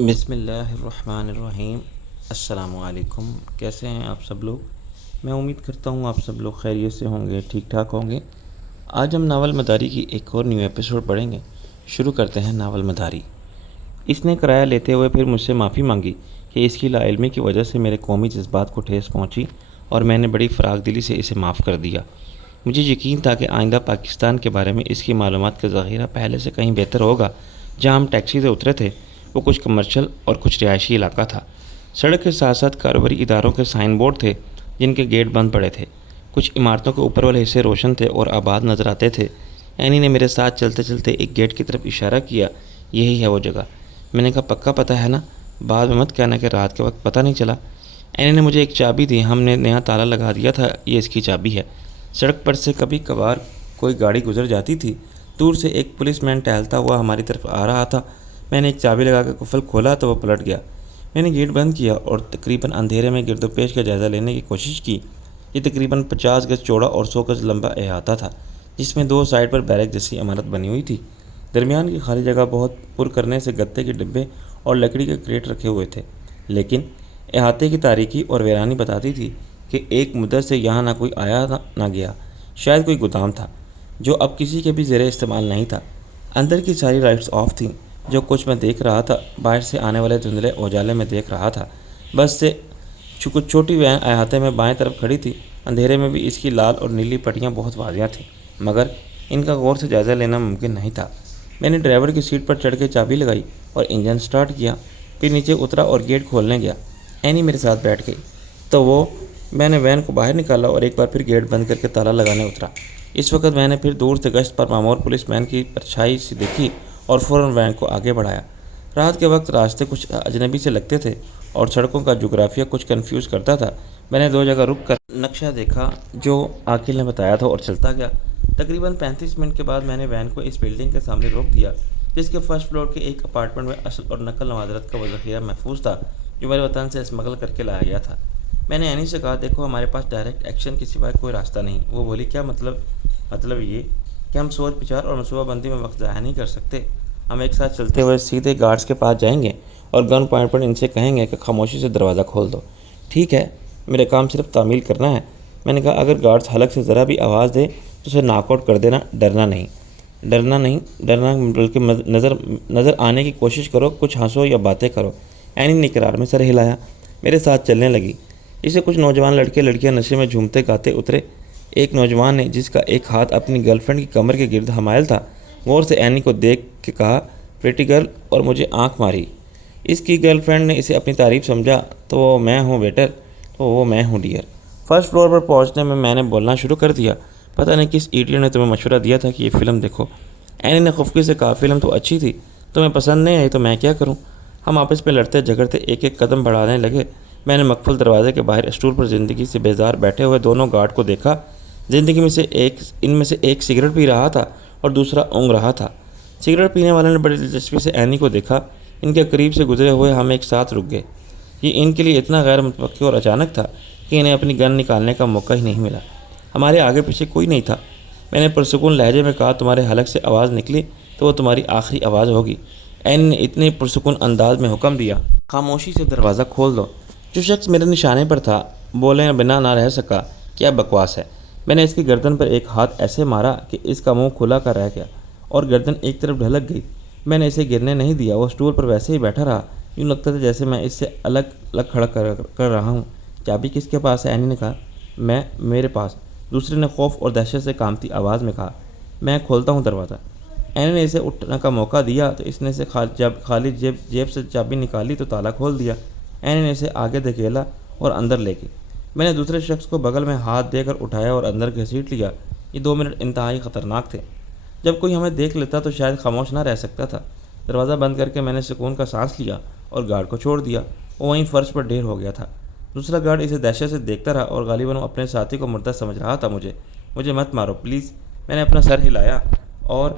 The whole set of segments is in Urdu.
بسم اللہ الرحمن الرحیم۔ السلام علیکم، کیسے ہیں آپ سب لوگ؟ میں امید کرتا ہوں آپ سب لوگ خیریت سے ہوں گے، ٹھیک ٹھاک ہوں گے۔ آج ہم ناول مداری کی ایک اور نیو ایپیسوڈ پڑھیں گے۔ شروع کرتے ہیں ناول مداری۔ اس نے کرایہ لیتے ہوئے پھر مجھ سے معافی مانگی کہ اس کی لا علمی کی وجہ سے میرے قومی جذبات کو ٹھیس پہنچی، اور میں نے بڑی فراخ دلی سے اسے معاف کر دیا۔ مجھے یقین تھا کہ آئندہ پاکستان کے بارے میں اس کی معلومات کا ذخیرہ پہلے سے کہیں بہتر ہوگا۔ جہاں ہم ٹیکسی سے اترے تھے وہ کچھ کمرشل اور کچھ رہائشی علاقہ تھا۔ سڑک کے ساتھ ساتھ کاروباری اداروں کے سائن بورڈ تھے جن کے گیٹ بند پڑے تھے۔ کچھ عمارتوں کے اوپر والے حصے روشن تھے اور آباد نظر آتے تھے۔ اینی نے میرے ساتھ چلتے چلتے ایک گیٹ کی طرف اشارہ کیا۔ یہی ہے وہ جگہ۔ میں نے کہا پکا پتہ ہے نا؟ بعد میں مت کہنا کہ رات کے وقت پتہ نہیں چلا۔ اینی نے مجھے ایک چابی دی۔ ہم نے نیا تالا لگا دیا تھا، یہ اس کی چابی ہے۔ سڑک پر سے کبھی کبھار کوئی گاڑی گزر جاتی تھی۔ دور سے ایک پولیس مین ٹہلتا ہوا ہماری طرف آ رہا تھا۔ میں نے ایک چابی لگا کے قفل کھولا تو وہ پلٹ گیا۔ میں نے گیٹ بند کیا اور تقریباً اندھیرے میں گرد و پیش کا جائزہ لینے کی کوشش کی۔ یہ تقریباً 50 گز چوڑا اور 100 گز لمبا احاطہ تھا، جس میں دو سائڈ پر بیرک جیسی عمارت بنی ہوئی تھی۔ درمیان کی خالی جگہ بہت پر کرنے سے گتے کے ڈبے اور لکڑی کے کریٹ رکھے ہوئے تھے، لیکن احاطے کی تاریکی اور ویرانی بتاتی تھی کہ ایک مدت سے یہاں نہ کوئی آیا نہ گیا۔ شاید کوئی گودام تھا جو اب کسی کے بھی زیر استعمال نہیں تھا۔ اندر کی ساری لائٹس آف تھیں۔ جو کچھ میں دیکھ رہا تھا باہر سے آنے والے دھندلے اجالے میں دیکھ رہا تھا۔ بس سے کچھ چھوٹی وین احاطے میں بائیں طرف کھڑی تھی۔ اندھیرے میں بھی اس کی لال اور نیلی پٹیاں بہت واضح تھیں، مگر ان کا غور سے جائزہ لینا ممکن نہیں تھا۔ میں نے ڈرائیور کی سیٹ پر چڑھ کے چابی لگائی اور انجن سٹارٹ کیا، پھر نیچے اترا اور گیٹ کھولنے گیا۔ اینی میرے ساتھ بیٹھ گئی تو میں نے وین کو باہر نکالا اور ایک بار پھر گیٹ بند کر کے تالا لگانے اترا۔ اس وقت میں نے پھر دور سے گشت پر معمور پولیس مین کی پرچھائی سی دیکھی اور فوراً وین کو آگے بڑھایا۔ رات کے وقت راستے کچھ اجنبی سے لگتے تھے اور سڑکوں کا جغرافیہ کچھ کنفیوز کرتا تھا۔ میں نے دو جگہ رک کر نقشہ دیکھا جو عاقل نے بتایا تھا اور چلتا گیا۔ تقریباً 35 منٹ کے بعد میں نے وین کو اس بلڈنگ کے سامنے روک دیا، جس کے فرسٹ فلور کے ایک اپارٹمنٹ میں اصل اور نقل نوادرات کا وہ ذخیرہ محفوظ تھا جو میرے وطن سے اسمگل کر کے لایا گیا تھا۔ میں نے اینی سے کہا دیکھو ہمارے پاس ڈائریکٹ ایکشن کے سوائے کوئی راستہ نہیں۔ وہ بولی کیا مطلب؟ مطلب یہ کہ ہم سوچ بچار اور منصوبہ بندی میں وقت ضائع نہیں کر سکتے۔ ہم ایک ساتھ چلتے ہوئے سیدھے گارڈز کے پاس جائیں گے اور گن پوائنٹ پر ان سے کہیں گے کہ خاموشی سے دروازہ کھول دو۔ ٹھیک ہے، میرا کام صرف تعمیل کرنا ہے۔ میں نے کہا اگر گارڈز حلق سے ذرا بھی آواز دے تو اسے ناک آؤٹ کر دینا۔ ڈرنا بلکہ نظر آنے کی کوشش کرو، کچھ ہنسو یا باتیں کرو۔ اینی نے اقرار میں سر ہلایا، میرے ساتھ چلنے لگی۔ اسے کچھ نوجوان لڑکے لڑکیاں نشے میں جھومتے گاتے اترے۔ ایک نوجوان نے جس کا ایک ہاتھ اپنی گرل فرینڈ کی کمر کے گرد حمائل تھا غور سے اینی کو دیکھ کے کہا پریٹی گرل، اور مجھے آنکھ ماری۔ اس کی گرل فرینڈ نے اسے اپنی تعریف سمجھا تو وہ میں ہوں ویٹر، تو وہ میں ہوں ڈیئر۔ فرسٹ فلور پر پہنچنے میں نے بولنا شروع کر دیا، پتہ نہیں کس ایڈیٹ نے تمہیں مشورہ دیا تھا کہ یہ فلم دیکھو۔ اینی نے خفگی سے کہا فلم تو اچھی تھی، تمہیں پسند نہیں آئی تو میں کیا کروں؟ ہم آپس میں لڑتے جھگڑتے ایک ایک قدم بڑھانے لگے۔ میں نے مقفل دروازے کے باہر اسٹول پر زندگی سے بیزار بیٹھے ہوئے دونوں گارڈ کو دیکھا۔ ان میں سے ایک سگریٹ پی رہا تھا اور دوسرا اونگھ رہا تھا۔ سگریٹ پینے والے نے بڑی دلچسپی سے اینی کو دیکھا۔ ان کے قریب سے گزرے ہوئے ہم ایک ساتھ رک گئے۔ یہ ان کے لیے اتنا غیر متوقع اور اچانک تھا کہ انہیں اپنی گن نکالنے کا موقع ہی نہیں ملا۔ ہمارے آگے پیچھے کوئی نہیں تھا۔ میں نے پرسکون لہجے میں کہا تمہارے حلق سے آواز نکلی تو وہ تمہاری آخری آواز ہوگی۔ اینی نے اتنے پرسکون انداز میں حکم دیا خاموشی سے دروازہ کھول دو۔ جو شخص میرے نشانے پر تھا بولے بنا نہ رہ سکا، کیا بکواس ہے۔ میں نے اس کی گردن پر ایک ہاتھ ایسے مارا کہ اس کا منہ کھلا کر رہ گیا اور گردن ایک طرف ڈھلک گئی۔ میں نے اسے گرنے نہیں دیا، وہ اسٹول پر ویسے ہی بیٹھا رہا۔ یوں لگتا تھا جیسے میں اس سے الگ کھڑا کر رہا ہوں۔ چابی کس کے پاس ہے؟ اینی نے کہا۔ میرے پاس، دوسرے نے خوف اور دہشت سے کانپتی آواز میں کہا۔ میں کھولتا ہوں دروازہ۔ اینی نے اسے اٹھنے کا موقع دیا تو اس نے جب خالی جیب سے چابی نکالی تو تالا کھول دیا۔ اینی نے اسے آگے دھکیلا اور اندر لے گئی۔ میں نے دوسرے شخص کو بغل میں ہاتھ دے کر اٹھایا اور اندر گھسیٹ لیا۔ یہ 2 منٹ انتہائی خطرناک تھے۔ جب کوئی ہمیں دیکھ لیتا تو شاید خاموش نہ رہ سکتا تھا۔ دروازہ بند کر کے میں نے سکون کا سانس لیا اور گارڈ کو چھوڑ دیا۔ وہ وہیں فرش پر ڈھیر ہو گیا تھا۔ دوسرا گارڈ اسے دہشت سے دیکھتا رہا اور غالباً وہ اپنے ساتھی کو مردہ سمجھ رہا تھا۔ مجھے مت مارو پلیز۔ میں نے اپنا سر ہلایا اور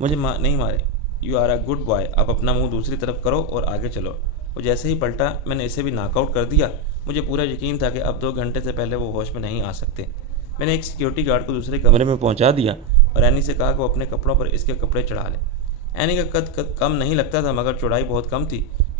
مجھے نہیں مارے۔ You are a good boy, اب اپنا منہ دوسری طرف کرو اور آگے چلو۔ وہ جیسے ہی پلٹا میں نے اسے بھی ناک آؤٹ کر دیا۔ مجھے پورا یقین تھا کہ اب 2 گھنٹے سے پہلے وہ ہوش میں نہیں آ سکتے۔ میں نے ایک سیکیورٹی گارڈ کو دوسرے کمرے میں پہنچا دیا اور اینی سے کہا کہ وہ اپنے کپڑوں پر اس کے کپڑے چڑھا لے۔ اینی کا قد کم نہیں لگتا تھا مگر چوڑائی بہت کم تھی۔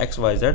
XYZ,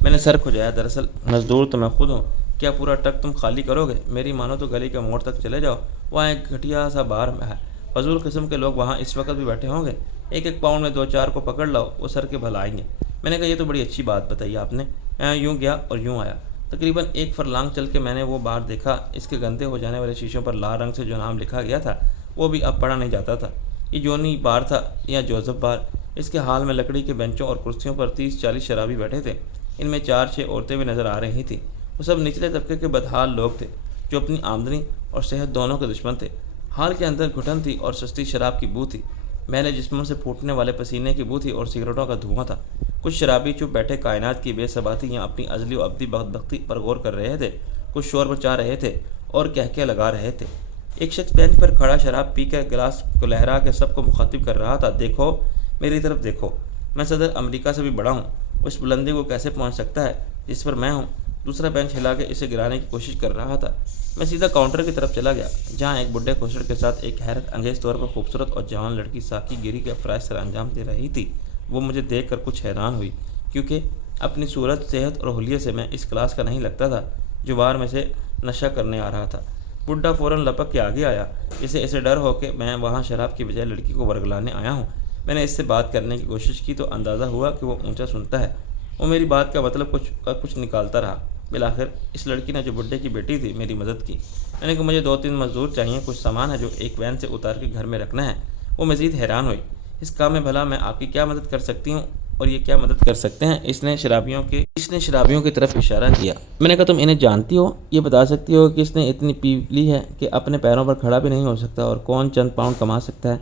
میں نے سر کھجایا، دراصل مزدور تو میں خود ہوں، کیا پورا ٹرک تم خالی کرو گے؟ میری مانو تو گلی کے موڑ تک چلے جاؤ، وہاں ایک گھٹیا سا بار ہے، فضول قسم کے لوگ وہاں اس وقت بھی بیٹھے ہوں گے، ایک ایک پاؤنڈ میں 2-4 کو پکڑ لاؤ، وہ سر کے بھل آئیں گے۔ میں نے کہا یہ تو بڑی اچھی بات بتائی آپ نے۔ میں یوں گیا اور یوں آیا، تقریباً 1 فرلانگ چل کے میں نے وہ بار دیکھا، اس کے گندے ہو جانے والے شیشوں پر لال رنگ سے جو نام لکھا گیا تھا وہ بھی اب پڑھا نہیں جاتا تھا۔ یہ جونی بار تھا یا جوزف بار۔ اس کے حال میں لکڑی کے بینچوں اور کرسیوں پر 30-40 شرابی بیٹھے تھے، ان میں 4-6 عورتیں بھی نظر آ رہی تھیں۔ وہ سب نچلے طبقے کے بدحال لوگ تھے جو اپنی آمدنی اور صحت دونوں کے دشمن تھے۔ حال کے اندر گھٹن تھی اور سستی شراب کی بو تھی، میلے جسموں سے پھوٹنے والے پسینے کی بو تھی اور سگریٹوں کا دھواں تھا۔ کچھ شرابی چپ بیٹھے کائنات کی بے ثباتی یا اپنی ازلی و ابدی بدبختی پر غور کر رہے تھے، کچھ شور مچا رہے تھے اور کہکے لگا رہے تھے۔ ایک شخص بینچ پر کھڑا شراب پی کر گلاس کو لہرا کے سب کو مخاطب کر رہا تھا، دیکھو میری طرف دیکھو، میں صدر امریکہ سے بھی بڑا ہوں، اس بلندی کو کیسے پہنچ سکتا ہے جس پر میں ہوں؟ دوسرا بینچ ہلا کے اسے گرانے کی کوشش کر رہا تھا۔ میں سیدھا کاؤنٹر کی طرف چلا گیا جہاں ایک بڈھے کوشر کے ساتھ ایک حیرت انگیز طور پر خوبصورت اور جوان لڑکی ساکی گیری کے افرائض سر انجام دے رہی تھی۔ وہ مجھے دیکھ کر کچھ حیران ہوئی، کیونکہ اپنی صورت، صحت اور حلیے سے میں اس کلاس کا نہیں لگتا تھا جو بار میں سے نشہ کرنے آ رہا تھا۔ بڈھا فوراً لپک کے آگے آیا، اسے ڈر ہو کہ میں وہاں شراب کی بجائے لڑکی کو ورگلانے آیا ہوں۔ میں نے اس سے بات کرنے کی کوشش کی تو اندازہ ہوا کہ وہ اونچا سنتا ہے، وہ میری بات کا مطلب کچھ نکالتا رہا۔ بالآخر اس لڑکی نے جو بڈھے کی بیٹی تھی میری مدد کی۔ میں نے کہا مجھے 2-3 مزدور چاہیے، کچھ سامان ہے جو ایک وین سے اتار کے گھر میں رکھنا ہے۔ وہ مزید حیران ہوئی، اس کام میں بھلا میں آپ کی کیا مدد کر سکتی ہوں اور یہ کیا مدد کر سکتے ہیں؟ اس نے شرابیوں کی طرف اشارہ کیا۔ میں نے کہا تم انہیں جانتی ہو؟ یہ بتا سکتی ہو کہ اس نے اتنی پی لی ہے کہ اپنے پیروں پر کھڑا بھی نہیں ہو سکتا، اور کون چند پاؤنڈ کما سکتا ہے؟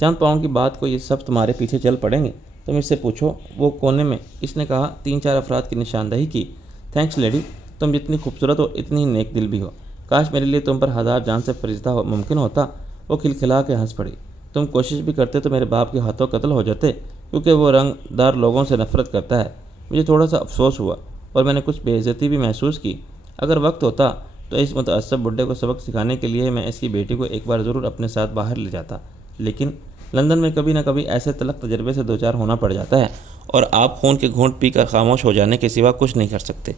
چند پاؤنڈ کی بات کو یہ سب تمہارے پیچھے چل پڑیں گے، تم اس سے پوچھو۔ وہ کونے میں، اس نے کہا، 3-4 افراد کی نشاندہی کی۔ تھینکس لیڈی، تم جتنی خوبصورت ہو اتنی ہی نیک دل بھی ہو، کاش میرے لیے تم پر 1000 جان سے فریضہ ممکن ہوتا۔ وہ کھلکھلا کے ہنس پڑی۔ تم کوشش بھی کرتے تو میرے باپ کے ہاتھوں قتل ہو جاتے، کیونکہ وہ رنگ دار لوگوں سے نفرت کرتا ہے۔ مجھے تھوڑا سا افسوس ہوا اور میں نے کچھ بے عزتی بھی محسوس کی۔ اگر وقت ہوتا تو اس متعصب بڈھے کو سبق سکھانے کے لیے میں اس کی بیٹی کو ایک بار ضرور اپنے ساتھ باہر لے جاتا، لیکن لندن میں کبھی نہ کبھی ایسے تلخ تجربے سے دوچار ہونا پڑ جاتا ہے، اور آپ خون کے گھونٹ پی کر خاموش ہو جانے کے سوا کچھ نہیں کر سکتے۔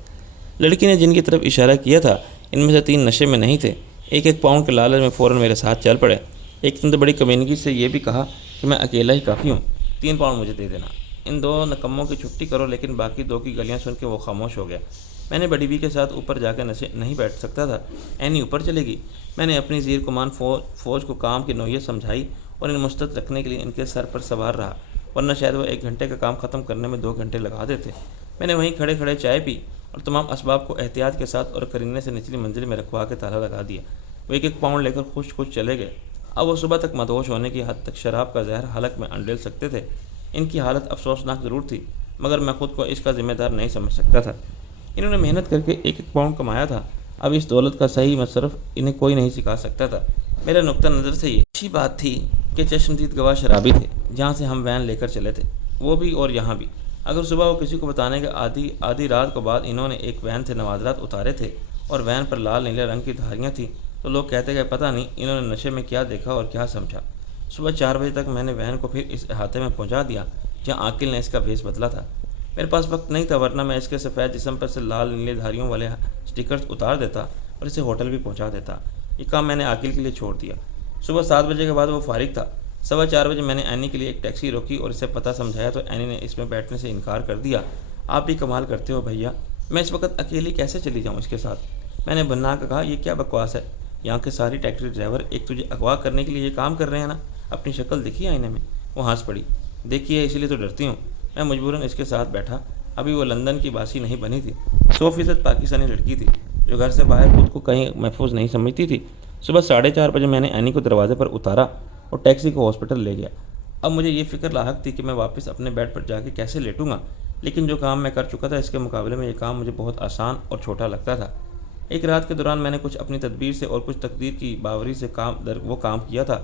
لڑکی نے جن کی طرف اشارہ کیا تھا ان میں سے 3 نشے میں نہیں تھے، 1-1 پاؤنڈ کے لالچ میں فوراً میرے ساتھ چل پڑے۔ ایک نے تو بڑی کمینگی سے یہ بھی کہا کہ میں اکیلا ہی کافی ہوں، 3 پاؤنڈ مجھے دے دینا، ان 2 نکموں کی چھٹی کرو۔ لیکن باقی 2 کی گلیاں سن کے وہ خاموش ہو گیا۔ میں نے بڑی بی کے ساتھ اوپر جا کے نہیں بیٹھ سکتا تھا، اینی اوپر چلے گی۔ میں نے اپنی زیر کمان فوج کو کام کی نوعیت سمجھائی اور انہیں مستعد رکھنے کے لیے ان کے سر پر سوار رہا، ورنہ شاید وہ 1 گھنٹے کا کام ختم کرنے میں 2 گھنٹے لگا دیتے۔ میں نے وہیں کھڑے کھڑے چائے پی اور تمام اسباب کو احتیاط کے ساتھ اور کرینے سے نچلی منزل میں رکھوا کے تالا لگا دیا۔ وہ 1-1 پاؤنڈ لے کر خوش خوش چلے گئے۔ اب وہ صبح تک مدہوش ہونے کی حد تک شراب کا زہر حلق میں انڈیل سکتے تھے۔ ان کی حالت افسوسناک ضرور تھی، مگر میں خود کو اس کا ذمہ دار نہیں سمجھ سکتا تھا۔ انہوں نے محنت کر کے 1-1 پاؤنڈ کمایا تھا، اب اس دولت کا صحیح مصرف انہیں کوئی نہیں سکھا سکتا تھا۔ میرے نقطہ نظر سے یہ اچھی بات تھی کہ چشمدید گواہ شرابی تھے جہاں سے ہم وین لے کر چلے تھے، وہ بھی اور یہاں بھی۔ اگر صبح وہ کسی کو بتانے کے آدھی رات کو بعد انہوں نے ایک وین سے نوادرات اتارے تھے اور وین پر لال نیلے رنگ کی دھاریاں تھیں، تو لوگ کہتے کہ پتہ نہیں انہوں نے نشے میں کیا دیکھا اور کیا سمجھا۔ صبح 4 بجے تک میں نے وین کو پھر اس احاطے میں پہنچا دیا جہاں عاقل نے اس کا بھیس بدلا تھا۔ میرے پاس وقت نہیں تھا، ورنہ میں اس کے سفید جسم پر سے لال نیلے دھاریوں والے سٹیکرز اتار دیتا اور اسے ہوٹل بھی پہنچا دیتا۔ یہ کام میں نے عاقل کے لیے چھوڑ دیا۔ صبح 7 بجے کے بعد وہ فارغ تھا۔ 4:15 بجے میں نے اینی کے لیے ایک ٹیکسی روکی اور اسے پتہ سمجھایا تو اینی نے اس میں بیٹھنے سے انکار کر دیا۔ آپ بھی کمال کرتے ہو بھیا، میں اس وقت اکیلی کیسے چلی جاؤں اس کے ساتھ؟ میں نے بنا کے کہا، یہ کیا بکواس ہے؟ یہاں کے ساری ٹیکسی ڈرائیور ایک تجھے اغوا کرنے کے لیے یہ کام کر رہے ہیں نا؟ اپنی شکل دیکھی آئینے میں؟ وہ ہنس پڑی۔ دیکھی ہے، اسی لیے تو ڈرتی ہوں۔ میں مجبوراً اس کے ساتھ بیٹھا۔ ابھی وہ لندن کی باسی نہیں بنی تھی، 100% پاکستانی لڑکی تھی جو گھر سے باہر خود کو کہیں محفوظ نہیں سمجھتی تھی۔ صبح 4:30 بجے میں نے اینی کو دروازے پر اتارا اور ٹیکسی کو ہاسپٹل لے گیا۔ اب مجھے یہ فکر لاحق تھی کہ میں واپس اپنے بیڈ پر جا کے کیسے لیٹوں گا، لیکن جو کام میں کر چکا تھا اس کے مقابلے میں یہ کام مجھے بہت آسان اور چھوٹا لگتا تھا۔ ایک رات کے دوران میں نے کچھ اپنی تدبیر سے اور کچھ تقدیر کی باوری سے وہ کام کیا تھا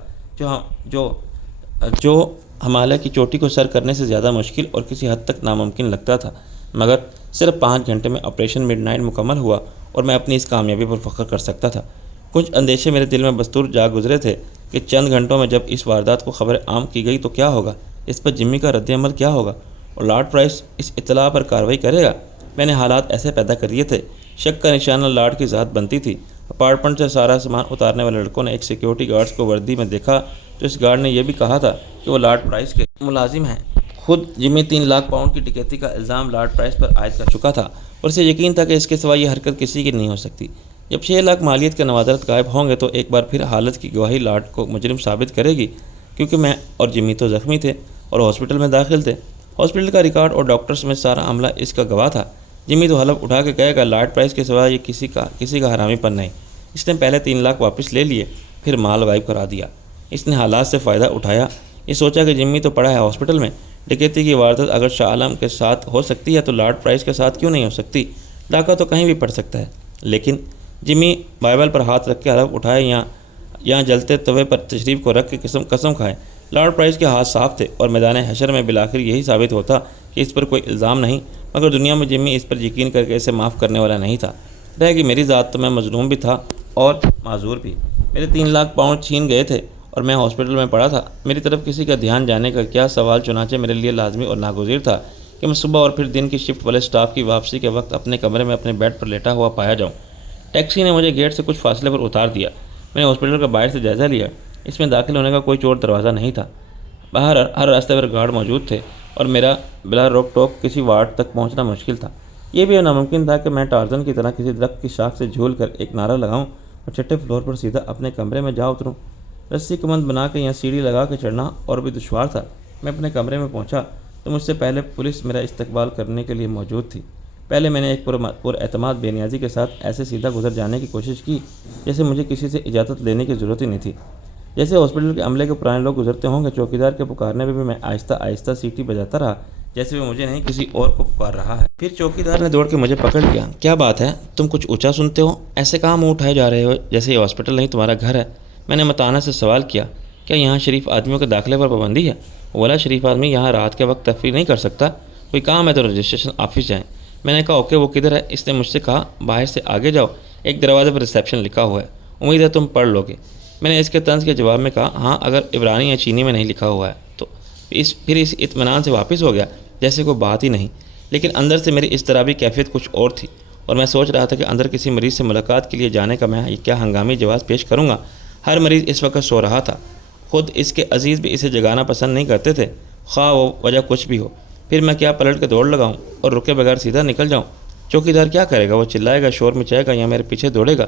جو ہمالیہ کی چوٹی کو سر کرنے سے زیادہ مشکل اور کسی حد تک ناممکن لگتا تھا، مگر صرف 5 گھنٹے میں آپریشن مڈ نائٹ مکمل ہوا اور میں اپنی اس کامیابی پر فخر کر سکتا تھا۔ کچھ اندیشے میرے دل میں بستور جا گزرے تھے کہ چند گھنٹوں میں جب اس واردات کو خبر عام کی گئی تو کیا ہوگا، اس پر جمی کا رد عمل کیا ہوگا، اور لارڈ پرائس اس اطلاع پر کارروائی کرے گا۔ میں نے حالات ایسے پیدا کر دیے تھے۔ شک کا نشانہ لاٹ کی ذات بنتی تھی۔ اپارٹمنٹ سے سارا سامان اتارنے والے لڑکوں نے ایک سیکیورٹی گارڈز کو وردی میں دیکھا، تو اس گارڈ نے یہ بھی کہا تھا کہ وہ لاٹ پرائس کے ملازم ہیں۔ خود جمی 3 لاکھ پاؤنڈ کی ڈکیتی کا الزام لاٹ پرائس پر عائد کر چکا تھا اور اسے یقین تھا کہ اس کے سوا یہ حرکت کسی کی نہیں ہو سکتی۔ جب 6 لاکھ مالیت کے نوادرات غائب ہوں گے تو ایک بار پھر حالت کی گواہی لاٹ کو مجرم ثابت کرے گی، کیونکہ میں اور جمی تو زخمی تھے اور ہاسپٹل میں داخل تھے۔ ہاسپٹل کا ریکارڈ اور ڈاکٹرز میں سارا عملہ اس کا گواہ تھا۔ جمی تو حلف اٹھا کے کہے گا لاٹ پرائس کے سوا یہ کسی کا حرامی پن نہیں۔ اس نے پہلے 3 لاکھ واپس لے لیے، پھر مال غائب کرا دیا۔ اس نے حالات سے فائدہ اٹھایا۔ یہ سوچا کہ جمی تو پڑا ہے ہاسپٹل میں، ڈکیتی کی واردات اگر شاہ عالم کے ساتھ ہو سکتی ہے تو لاٹ پرائس کے ساتھ کیوں نہیں ہو سکتی؟ ڈاکہ تو کہیں بھی پڑ سکتا ہے۔ لیکن جمی بائبل پر ہاتھ رکھ کے حلف اٹھائے یا جلتے توے پر تشریف کو رکھ کے قسم کھائے۔ لاٹ پرائس کے ہاتھ صاف تھے اور میدان حشر میں بالآخر یہی ثابت ہوتا کہ اس پر کوئی الزام نہیں، مگر دنیا میں جمی اس پر یقین کر کے اسے معاف کرنے والا نہیں تھا۔ رہ گی میری ذات تو میں مظلوم بھی تھا اور معذور بھی۔ میرے 3 لاکھ پاؤنڈ چھین گئے تھے اور میں ہاسپٹل میں پڑا تھا۔ میری طرف کسی کا دھیان جانے کا کیا سوال، چنانچہ میرے لیے لازمی اور ناگزیر تھا کہ میں صبح اور پھر دن کی شفٹ والے سٹاف کی واپسی کے وقت اپنے کمرے میں اپنے بیڈ پر لیٹا ہوا پایا جاؤں۔ ٹیکسی نے مجھے گیٹ سے کچھ فاصلے پر اتار دیا۔ میں نے ہاسپٹل کا باہر سے جائزہ لیا۔ اس میں داخل ہونے کا کوئی چور دروازہ نہیں تھا۔ باہر ہر راستے پر گارڈ موجود تھے اور میرا بلا روک ٹوک کسی وارڈ تک پہنچنا مشکل تھا۔ یہ بھی ناممکن تھا کہ میں ٹارزن کی طرح کسی درخت کی شاخ سے جھول کر ایک نعرہ لگاؤں اور چھٹے فلور پر سیدھا اپنے کمرے میں جا اتروں۔ رسی کمند بنا کے یا سیڑھی لگا کے چڑھنا اور بھی دشوار تھا۔ میں اپنے کمرے میں پہنچا تو مجھ سے پہلے پولیس میرا استقبال کرنے کے لیے موجود تھی۔ پہلے میں نے ایک پر اعتماد بے نیازی کے ساتھ ایسے سیدھا گزر جانے کی کوشش کی جیسے مجھے کسی سے اجازت لینے کی ضرورت ہی نہیں تھی۔ جیسے ہاسپٹل کے عملے کے پرانے لوگ گزرتے ہوں گے، چوکیدار کے پکارنے پہ بھی میں آہستہ آہستہ سیٹی بجاتا رہا، جیسے وہ مجھے نہیں کسی اور کو پکار رہا ہے۔ پھر چوکیدار نے دوڑ کے مجھے پکڑ لیا۔ کیا بات ہے، تم کچھ اونچا سنتے ہو؟ ایسے کہاں منہ اٹھائے جا رہے ہو جیسے یہ ہاسپٹل نہیں تمہارا گھر ہے؟ میں نے متانہ سے سوال کیا۔ کیا یہاں شریف آدمیوں کے داخلے پر پابندی ہے؟ وہ بولا شریف آدمی یہاں رات کے وقت تفریح نہیں کر سکتا، کوئی کام ہے تو رجسٹریشن آفس جائیں۔ میں نے کہا اوکے، وہ کدھر ہے؟ اس نے مجھ سے کہا باہر سے آگے جاؤ، ایک دروازے پر ریسیپشن لکھا ہوا ہے، امید ہے تم پڑھ لو گے۔ میں نے اس کے طنز کے جواب میں کہا ہاں، اگر عبرانی یا چینی میں نہیں لکھا ہوا ہے تو۔ پھر اس اطمینان سے واپس ہو گیا جیسے کوئی بات ہی نہیں، لیکن اندر سے میری اضطرابی کیفیت کچھ اور تھی اور میں سوچ رہا تھا کہ اندر کسی مریض سے ملاقات کے لیے جانے کا میں کیا ہنگامی جواز پیش کروں گا۔ ہر مریض اس وقت سو رہا تھا، خود اس کے عزیز بھی اسے جگانا پسند نہیں کرتے تھے، خواہ وہ وجہ کچھ بھی ہو۔ پھر میں کیا پلٹ کے دوڑ لگاؤں اور رکے بغیر سیدھا نکل جاؤں؟ چوکیدار کیا کرے گا؟ وہ چلائے گا، شور مچائے گا یا میرے پیچھے دوڑے گا؟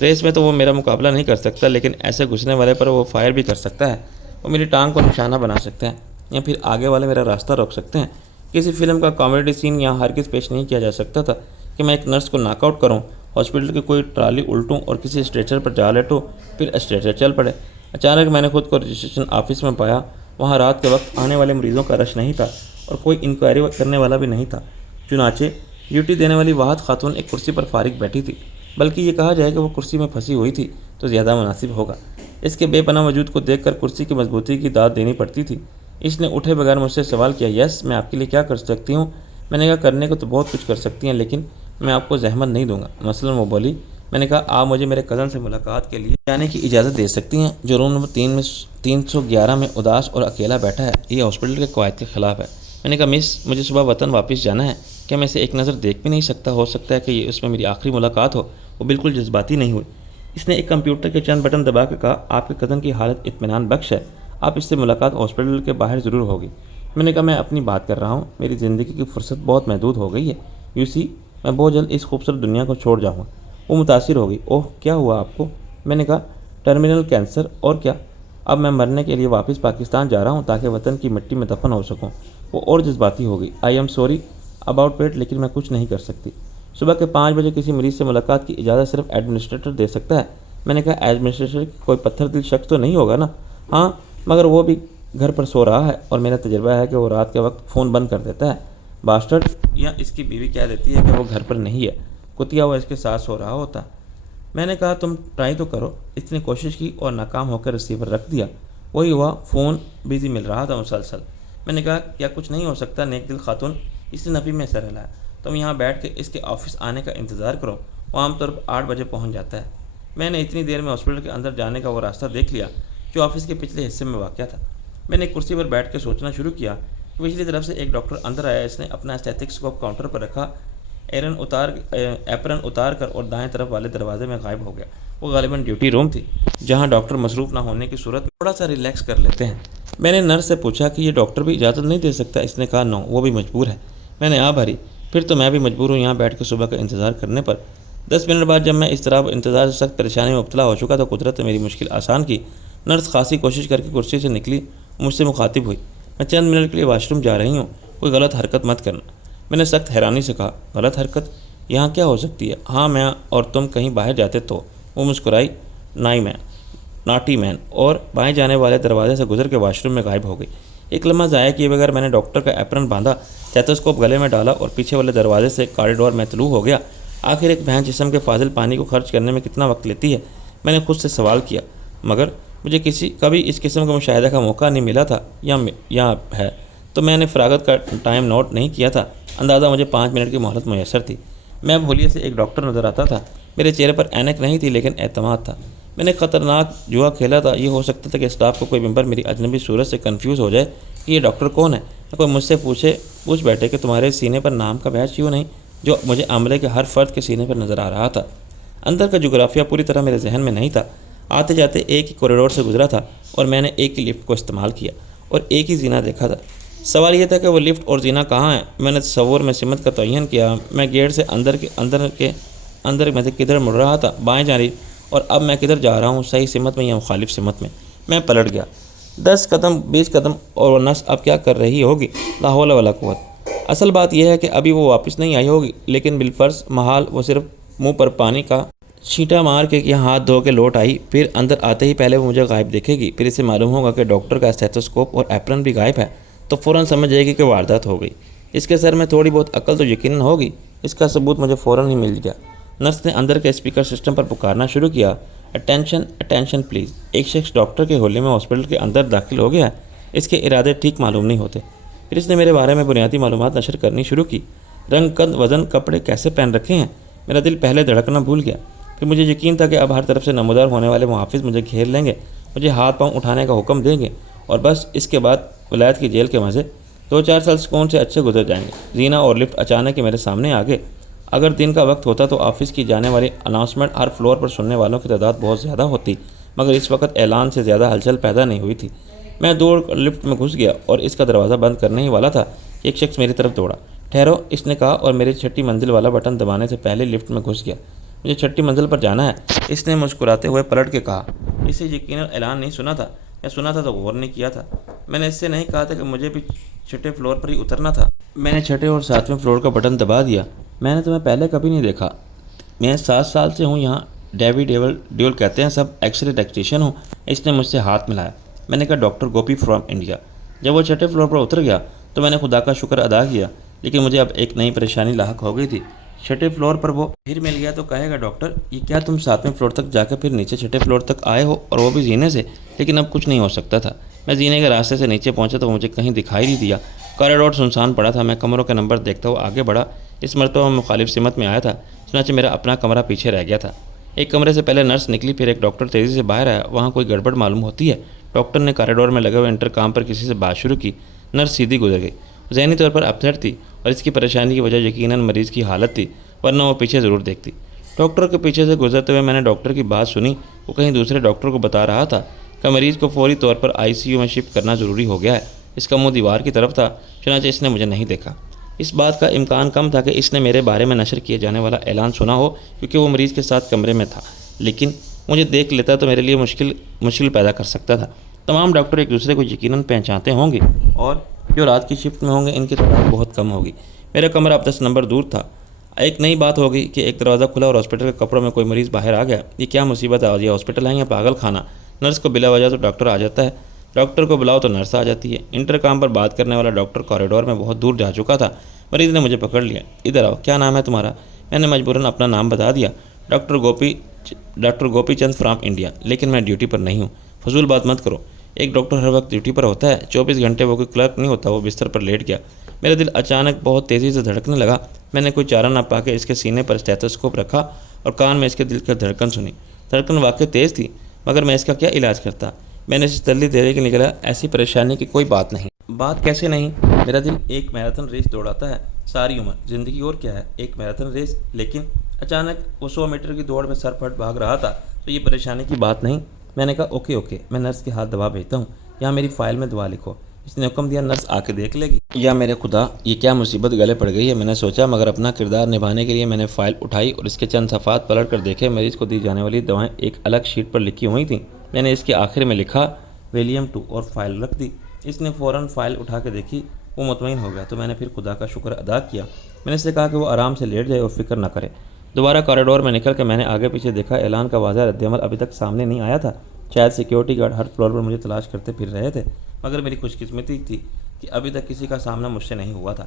ریس میں تو وہ میرا مقابلہ نہیں کر سکتا، لیکن ایسے گھسنے والے پر وہ فائر بھی کر سکتا ہے۔ وہ میری ٹانگ کو نشانہ بنا سکتے ہیں یا پھر آگے والے میرا راستہ روک سکتے ہیں۔ کسی فلم کا کامیڈی سین یہاں ہرگز پیش نہیں کیا جا سکتا تھا کہ میں ایک نرس کو ناک آؤٹ کروں، ہاسپٹل کی کوئی ٹرالی الٹوں اور کسی اسٹریچر پر جا لیٹوں، پھر اسٹریچر چل پڑے۔ اچانک میں نے خود کو رجسٹریشن آفس میں پایا۔ وہاں رات کے وقت آنے والے مریضوں کا رش نہیں تھا اور کوئی انکوائری کرنے والا بھی نہیں تھا۔ چنانچہ ڈیوٹی دینے والی واحد خاتون ایک کرسی پر فارغ بیٹھی تھی، بلکہ یہ کہا جائے کہ وہ کرسی میں پھنسی ہوئی تھی تو زیادہ مناسب ہوگا۔ اس کے بے پناہ وجود کو دیکھ کر کرسی کی مضبوطی کی داد دینی پڑتی تھی۔ اس نے اٹھے بغیر مجھ سے سوال کیا، یس، میں آپ کے لیے کیا کر سکتی ہوں؟ میں نے کہا کرنے کو تو بہت کچھ کر سکتی ہیں، لیکن میں آپ کو زحمت نہیں دوں گا۔ مثلاً وہ بولی۔ میں نے کہا آپ مجھے میرے کزن سے ملاقات کے لیے جانے کی اجازت دے سکتی ہیں جو روم نمبر 311 میں اداس اور اکیلا بیٹھا ہے، یہ ہاسپٹل کے قواعد کے خلاف ہے۔ میں نے کہا مس، مجھے صبح وطن واپس جانا ہے، کیا میں اسے ایک نظر دیکھ بھی نہیں سکتا؟ ہو سکتا ہے کہ یہ اس میں میری آخری ملاقات ہو۔ وہ بالکل جذباتی نہیں ہوئی۔ اس نے ایک کمپیوٹر کے چند بٹن دبا کے کہا آپ کے کزن کی حالت اطمینان بخش ہے، آپ اس سے ملاقات ہاسپٹل کے باہر ضرور ہوگی۔ میں نے کہا میں اپنی بات کر رہا ہوں، میری زندگی کی فرصت بہت محدود ہو گئی ہے، یو سی میں بہت جلد اس خوبصورت دنیا کو چھوڑ جاؤں گا۔ وہ متاثر ہو گئی۔ اوہ کیا ہوا آپ کو؟ میں نے کہا ٹرمینل کینسر۔ اور کیا؟ اب میں مرنے کے لیے واپس پاکستان جا رہا ہوں تاکہ وطن کی مٹی میں دفن ہو سکوں۔ وہ اور جذباتی ہو گئی۔ آئی ایم سوری اباؤٹ پیٹ، لیکن میں کچھ نہیں کر سکتی۔ صبح کے 5 بجے کسی مریض سے ملاقات کی اجازت صرف ایڈمنسٹریٹر دے سکتا ہے۔ میں نے کہا ایڈمنسٹریٹر کوئی پتھر دل شخص تو نہیں ہوگا نا؟ ہاں، مگر وہ بھی گھر پر سو رہا ہے اور میرا تجربہ ہے کہ وہ رات کے وقت فون بند کر دیتا ہے، باسٹرڈ، یا اس کی بیوی کہہ دیتی ہے کہ وہ گھر پر نہیں ہے، کتیا ہوا اس کے ساتھ سو رہا ہوتا۔ میں نے کہا تم ٹرائی تو کرو۔ اس نے کوشش کی اور ناکام ہو کر ریسیور رکھ دیا۔ وہی ہوا، فون بزی مل رہا تھا مسلسل۔ میں نے کہا کیا کچھ نہیں ہو سکتا نیک دل خاتون؟ اس نے نفی میں سر ہلایا۔ تم یہاں بیٹھ کے اس کے آفس آنے کا انتظار کرو، وہ عام طور پر 8 بجے پہنچ جاتا ہے۔ میں نے اتنی دیر میں ہاسپٹل کے اندر جانے کا وہ راستہ دیکھ لیا جو آفس کے پچھلے حصے میں واقع تھا۔ میں نے ایک کرسی پر بیٹھ کے سوچنا شروع کیا کہ پچھلی طرف سے ایک ڈاکٹر اندر آیا۔ اس نے اپنا اسٹیتھوسکوپ کاؤنٹر پر رکھا، ایپرن اتار کر اور دائیں طرف والے دروازے میں غائب ہو گیا۔ وہ غالباً ڈیوٹی روم تھی جہاں ڈاکٹر مصروف نہ ہونے کی صورت میں تھوڑا سا ریلیکس کر لیتے ہیں۔ میں نے نرس سے پوچھا کہ یہ ڈاکٹر بھی اجازت نہیں دے سکتا؟ اس نے کہا نو، وہ بھی مجبور ہے۔ میں نے بھری، پھر تو میں بھی مجبور ہوں یہاں بیٹھ کے صبح کا انتظار کرنے پر۔ 10 منٹ بعد جب میں اس طرح انتظار سے سخت پریشانی میں مبتلا ہو چکا تو قدرت نے میری مشکل آسان کی۔ نرس خاصی کوشش کر کے کرسی سے نکلی اور مجھ سے مخاطب ہوئی، میں چند منٹ کے لیے واش روم جا رہی ہوں، کوئی غلط حرکت مت کرنا۔ میں نے سخت حیرانی سے کہا، غلط حرکت یہاں کیا ہو سکتی ہے؟ ہاں میں اور تم کہیں باہر جاتے تو؟ وہ مسکرائی، ناٹی مین، اور بائیں جانے والے دروازے سے گزر کے واش روم میں غائب ہو گئی۔ ایک لمحہ ضائع کیے بغیر میں نے ڈاکٹر کا ایپرن باندھا، اسٹیتھوسکوپ گلے میں ڈالا اور پیچھے والے دروازے سے کاریڈور میں طلوع ہو گیا۔ آخر ایک بہن جسم کے فاضل پانی کو خرچ کرنے میں کتنا وقت لیتی ہے؟ میں نے خود سے سوال کیا، مگر مجھے کبھی اس قسم کا مشاہدہ کا موقع نہیں ملا تھا یا ہے تو میں نے فراغت کا ٹائم نوٹ نہیں کیا تھا۔ اندازہ مجھے 5 منٹ کی مہلت میسر تھی۔ میں اب حلیے سے ایک ڈاکٹر نظر آتا تھا۔ میرے چہرے پر اینک نہیں تھی لیکن اعتماد تھا۔ میں نے خطرناک جوا کھیلا تھا۔ یہ ہو سکتا تھا کہ اسٹاف کو کوئی ممبر میری اجنبی صورت سے کنفیوز ہو جائے کہ یہ ڈاکٹر کون ہے، یا کوئی مجھ سے پوچھ بیٹھے کہ تمہارے سینے پر نام کا بیچ کیوں نہیں، جو مجھے عملے کے ہر فرد کے سینے پر نظر آ رہا تھا۔ اندر کا جغرافیہ پوری طرح میرے ذہن میں نہیں تھا۔ آتے جاتے ایک ہی کوریڈور سے گزرا تھا اور میں نے ایک ہی لفٹ کو استعمال کیا اور ایک ہی زینہ دیکھا تھا۔ سوال یہ تھا کہ وہ لفٹ اور زینہ کہاں ہیں؟ میں نے تصور میں سمت کا تعین کیا۔ میں گیٹ سے اندر میں سے کدھر مڑ رہا تھا، بائیں جانب، اور اب میں کدھر جا رہا ہوں، صحیح سمت میں یا مخالف سمت میں؟ میں پلٹ گیا۔ 10 قدم 20 قدم اور وہ نرس اب کیا کر رہی ہوگی؟ لا حول ولا قوت۔ اصل بات یہ ہے کہ ابھی وہ واپس نہیں آئی ہوگی، لیکن بالفرض محال وہ صرف منہ پر پانی کا چھینٹا مار کے یہاں ہاتھ دھو کے لوٹ آئی، پھر اندر آتے ہی پہلے وہ مجھے غائب دیکھے گی، پھر اسے معلوم ہوگا کہ ڈاکٹر کا اسٹیتھوسکوپ اور ایپرن بھی غائب ہے، تو فوراً سمجھ جائے گی کہ واردات ہو گئی۔ اس کے سر میں تھوڑی بہت عقل تو یقیناً ہوگی۔ اس کا ثبوت مجھے فوراً ہی مل گیا۔ نرس نے اندر کے اسپیکر سسٹم پر پکارنا شروع کیا، اٹینشن اٹینشن پلیز، ایک شخص ڈاکٹر کے حلے میں ہاسپٹل کے اندر داخل ہو گیا ہے، اس کے ارادے ٹھیک معلوم نہیں ہوتے۔ پھر اس نے میرے بارے میں بنیادی معلومات نشر کرنی شروع کی۔ رنگ، قد، وزن، کپڑے کیسے پہن رکھے ہیں۔ میرا دل پہلے دھڑکنا بھول گیا۔ پھر مجھے یقین تھا کہ اب ہر طرف سے نمودار ہونے والے محافظ مجھے گھیر لیں گے، مجھے ہاتھ پاؤں اٹھانے کا حکم دیں گے، اور بس اس کے بعد ولایت کی جیل کے مزے 2-4 سال سکون سے اچھے گزر جائیں گے۔ زینہ اور لفٹ اچانک ہی میرے سامنے آ گئے۔ اگر دن کا وقت ہوتا تو آفس کی جانے والی اناؤنسمنٹ ہر فلور پر سننے والوں کی تعداد بہت زیادہ ہوتی، مگر اس وقت اعلان سے زیادہ ہلچل پیدا نہیں ہوئی تھی۔ میں دوڑ کر لفٹ میں گھس گیا اور اس کا دروازہ بند کرنے ہی والا تھا کہ ایک شخص میری طرف دوڑا۔ ٹھہرو، اس نے کہا، اور میری 6ٹھی منزل والا بٹن دبانے سے پہلے لفٹ میں گھس گیا۔ مجھے 6ٹھی منزل پر جانا ہے، اس نے مسکراتے ہوئے پلٹ کے کہا۔ اسے یقیناً اعلان نہیں سنا تھا، یا سنا تھا تو غور نہیں کیا تھا۔ میں نے اس سے نہیں کہا تھا کہ مجھے بھی 6ٹھے فلور پر ہی اترنا تھا۔ میں نے 6ٹھے اور 7ویں فلور کا بٹن دبا دیا۔ میں نے تمہیں پہلے کبھی نہیں دیکھا۔ میں 7 سال سے ہوں یہاں، ڈیول کہتے ہیں، سب ایکس رے ٹیکنیشین ہوں۔ اس نے مجھ سے ہاتھ ملایا۔ میں نے کہا، ڈاکٹر گوپی فرام انڈیا۔ جب وہ 6ٹھے فلور پر اتر گیا تو میں نے خدا کا شکر ادا کیا، لیکن مجھے اب ایک نئی پریشانی لاحق ہو گئی تھی۔ 6ٹھے فلور پر وہ پھر مل گیا تو کہے گا، ڈاکٹر یہ کیا تم 7ویں فلور تک جا کر پھر نیچے 6ٹھے فلور تک آئے ہو، اور وہ بھی زینے سے؟ لیکن اب کچھ نہیں ہو سکتا تھا۔ میں زینے کے راستے سے نیچے پہنچا تو مجھے کہیں دکھائی نہیں دیا۔ کاریڈور سنسان پڑا تھا۔ میں کمروں کے نمبر دیکھتا ہوا آگے بڑھا۔ اس مرتبہ میں مخالف سمت میں آیا تھا، چنانچہ میرا اپنا کمرہ پیچھے رہ گیا تھا۔ ایک کمرے سے پہلے نرس نکلی، پھر ایک ڈاکٹر تیزی سے باہر آیا۔ وہاں کوئی گڑبڑ معلوم ہوتی ہے۔ ڈاکٹر نے کاریڈور میں لگے ہوئے انٹرکام پر کسی سے بات شروع کی۔ نرس سیدھی گزر گئی۔ ذہنی طور پر اپسیٹ تھی، اور اس کی پریشانی کی وجہ یقیناً مریض کی حالت تھی، ورنہ وہ پیچھے ضرور دیکھتی۔ ڈاکٹر کے پیچھے سے گزرتے ہوئے میں نے ڈاکٹر کی بات سنی۔ وہ کہیں دوسرے ڈاکٹر کو بتا رہا تھا کہ مریض کو فوری طور پر ICU میں شفٹ کرنا ضروری ہو گیا ہے۔ اس کا منہ دیوار کی طرف تھا، چنانچہ اس نے مجھے نہیں دیکھا۔ اس بات کا امکان کم تھا کہ اس نے میرے بارے میں نشر کیے جانے والا اعلان سنا ہو، کیونکہ وہ مریض کے ساتھ کمرے میں تھا، لیکن مجھے دیکھ لیتا تو میرے لیے مشکل پیدا کر سکتا تھا۔ تمام ڈاکٹر ایک دوسرے کو یقیناً پہچانتے ہوں گے، اور جو رات کی شفٹ میں ہوں گے ان کی تعداد بہت کم ہوگی۔ میرا کمرہ اب 10 نمبر دور تھا۔ ایک نئی بات ہو گئی کہ ایک دروازہ کھلا اور ہاسپٹل کے کپڑوں میں کوئی مریض باہر آ گیا۔ یہ کیا مصیبت آ گئی؟ ہاسپٹل ہے یا پاگل خانہ؟ نرس کو بلا وجہ تو ڈاکٹر آ جاتا ہے، ڈاکٹر کو بلاؤ تو نرس آ جاتی ہے۔ انٹرکام پر بات کرنے والا ڈاکٹر کوریڈور میں بہت دور جا چکا تھا۔ مریض نے مجھے پکڑ لیا۔ ادھر آؤ، کیا نام ہے تمہارا؟ میں نے مجبوراً اپنا نام بتا دیا، ڈاکٹر گوپی چند فرام انڈیا، لیکن میں ڈیوٹی پر نہیں ہوں۔ فضول بات مت کرو، ایک ڈاکٹر ہر وقت ڈیوٹی پر ہوتا ہے، 24 گھنٹے وہ کوئی کلرک نہیں ہوتا۔ وہ بستر پر لیٹ گیا۔ میرا دل اچانک بہت تیزی سے دھڑکنے لگا۔ میں نے کوئی چارہ نہ پا کے اس کے سینے پر اسٹیتھوسکوپ رکھا اور کان میں اس کے دل کی دھڑکن سنی۔ دھڑکن واقعی تیز تھی، مگر میں اس کا کیا علاج کرتا؟ میں نے اس تسلی دے کے نکلا، ایسی پریشانی کی کوئی بات نہیں۔ بات کیسے نہیں؟ میرا دل ایک میراتھن ریس دوڑاتا ہے ساری عمر زندگی اور کیا ہے، ایک میراتھن ریس۔ لیکن اچانک وہ 100 میٹر کی دوڑ میں سر پھٹ بھاگ رہا تھا، تو یہ پریشانی کی بات نہیں۔ میں نے کہا اوکے اوکے، میں نرس کے ہاتھ دوا بھیجتا ہوں، یہاں میری فائل میں دعا لکھو۔ اس نے حکم دیا، نرس آ کے دیکھ لے گی۔ یا میرے خدا، یہ کیا مصیبت گلے پڑ گئی ہے، میں نے سوچا، مگر اپنا کردار نبھانے کے لیے میں نے فائل اٹھائی اور اس کے چند صفحات پلٹ کر دیکھے۔ مریض کو دی جانے والی دوائیں ایک الگ شیٹ پر لکھی ہوئی تھیں۔ میں نے اس کے آخر میں لکھا ولیم 2 اور فائل رکھ دی۔ اس نے فوراً فائل اٹھا کے دیکھی، وہ مطمئن ہو گیا، تو میں نے پھر خدا کا شکر ادا کیا۔ میں نے اس سے کہا کہ وہ آرام سے لیٹ جائے اور فکر نہ کرے۔ دوبارہ کوریڈور میں نکل کے میں نے آگے پیچھے دیکھا، اعلان کا واضح رد عمل ابھی تک سامنے نہیں آیا تھا۔ شاید سیکیورٹی گارڈ ہر فلور پر مجھے تلاش کرتے پھر رہے تھے، مگر میری خوش قسمتی تھی کہ ابھی تک کسی کا سامنا مجھ سے نہیں ہوا تھا۔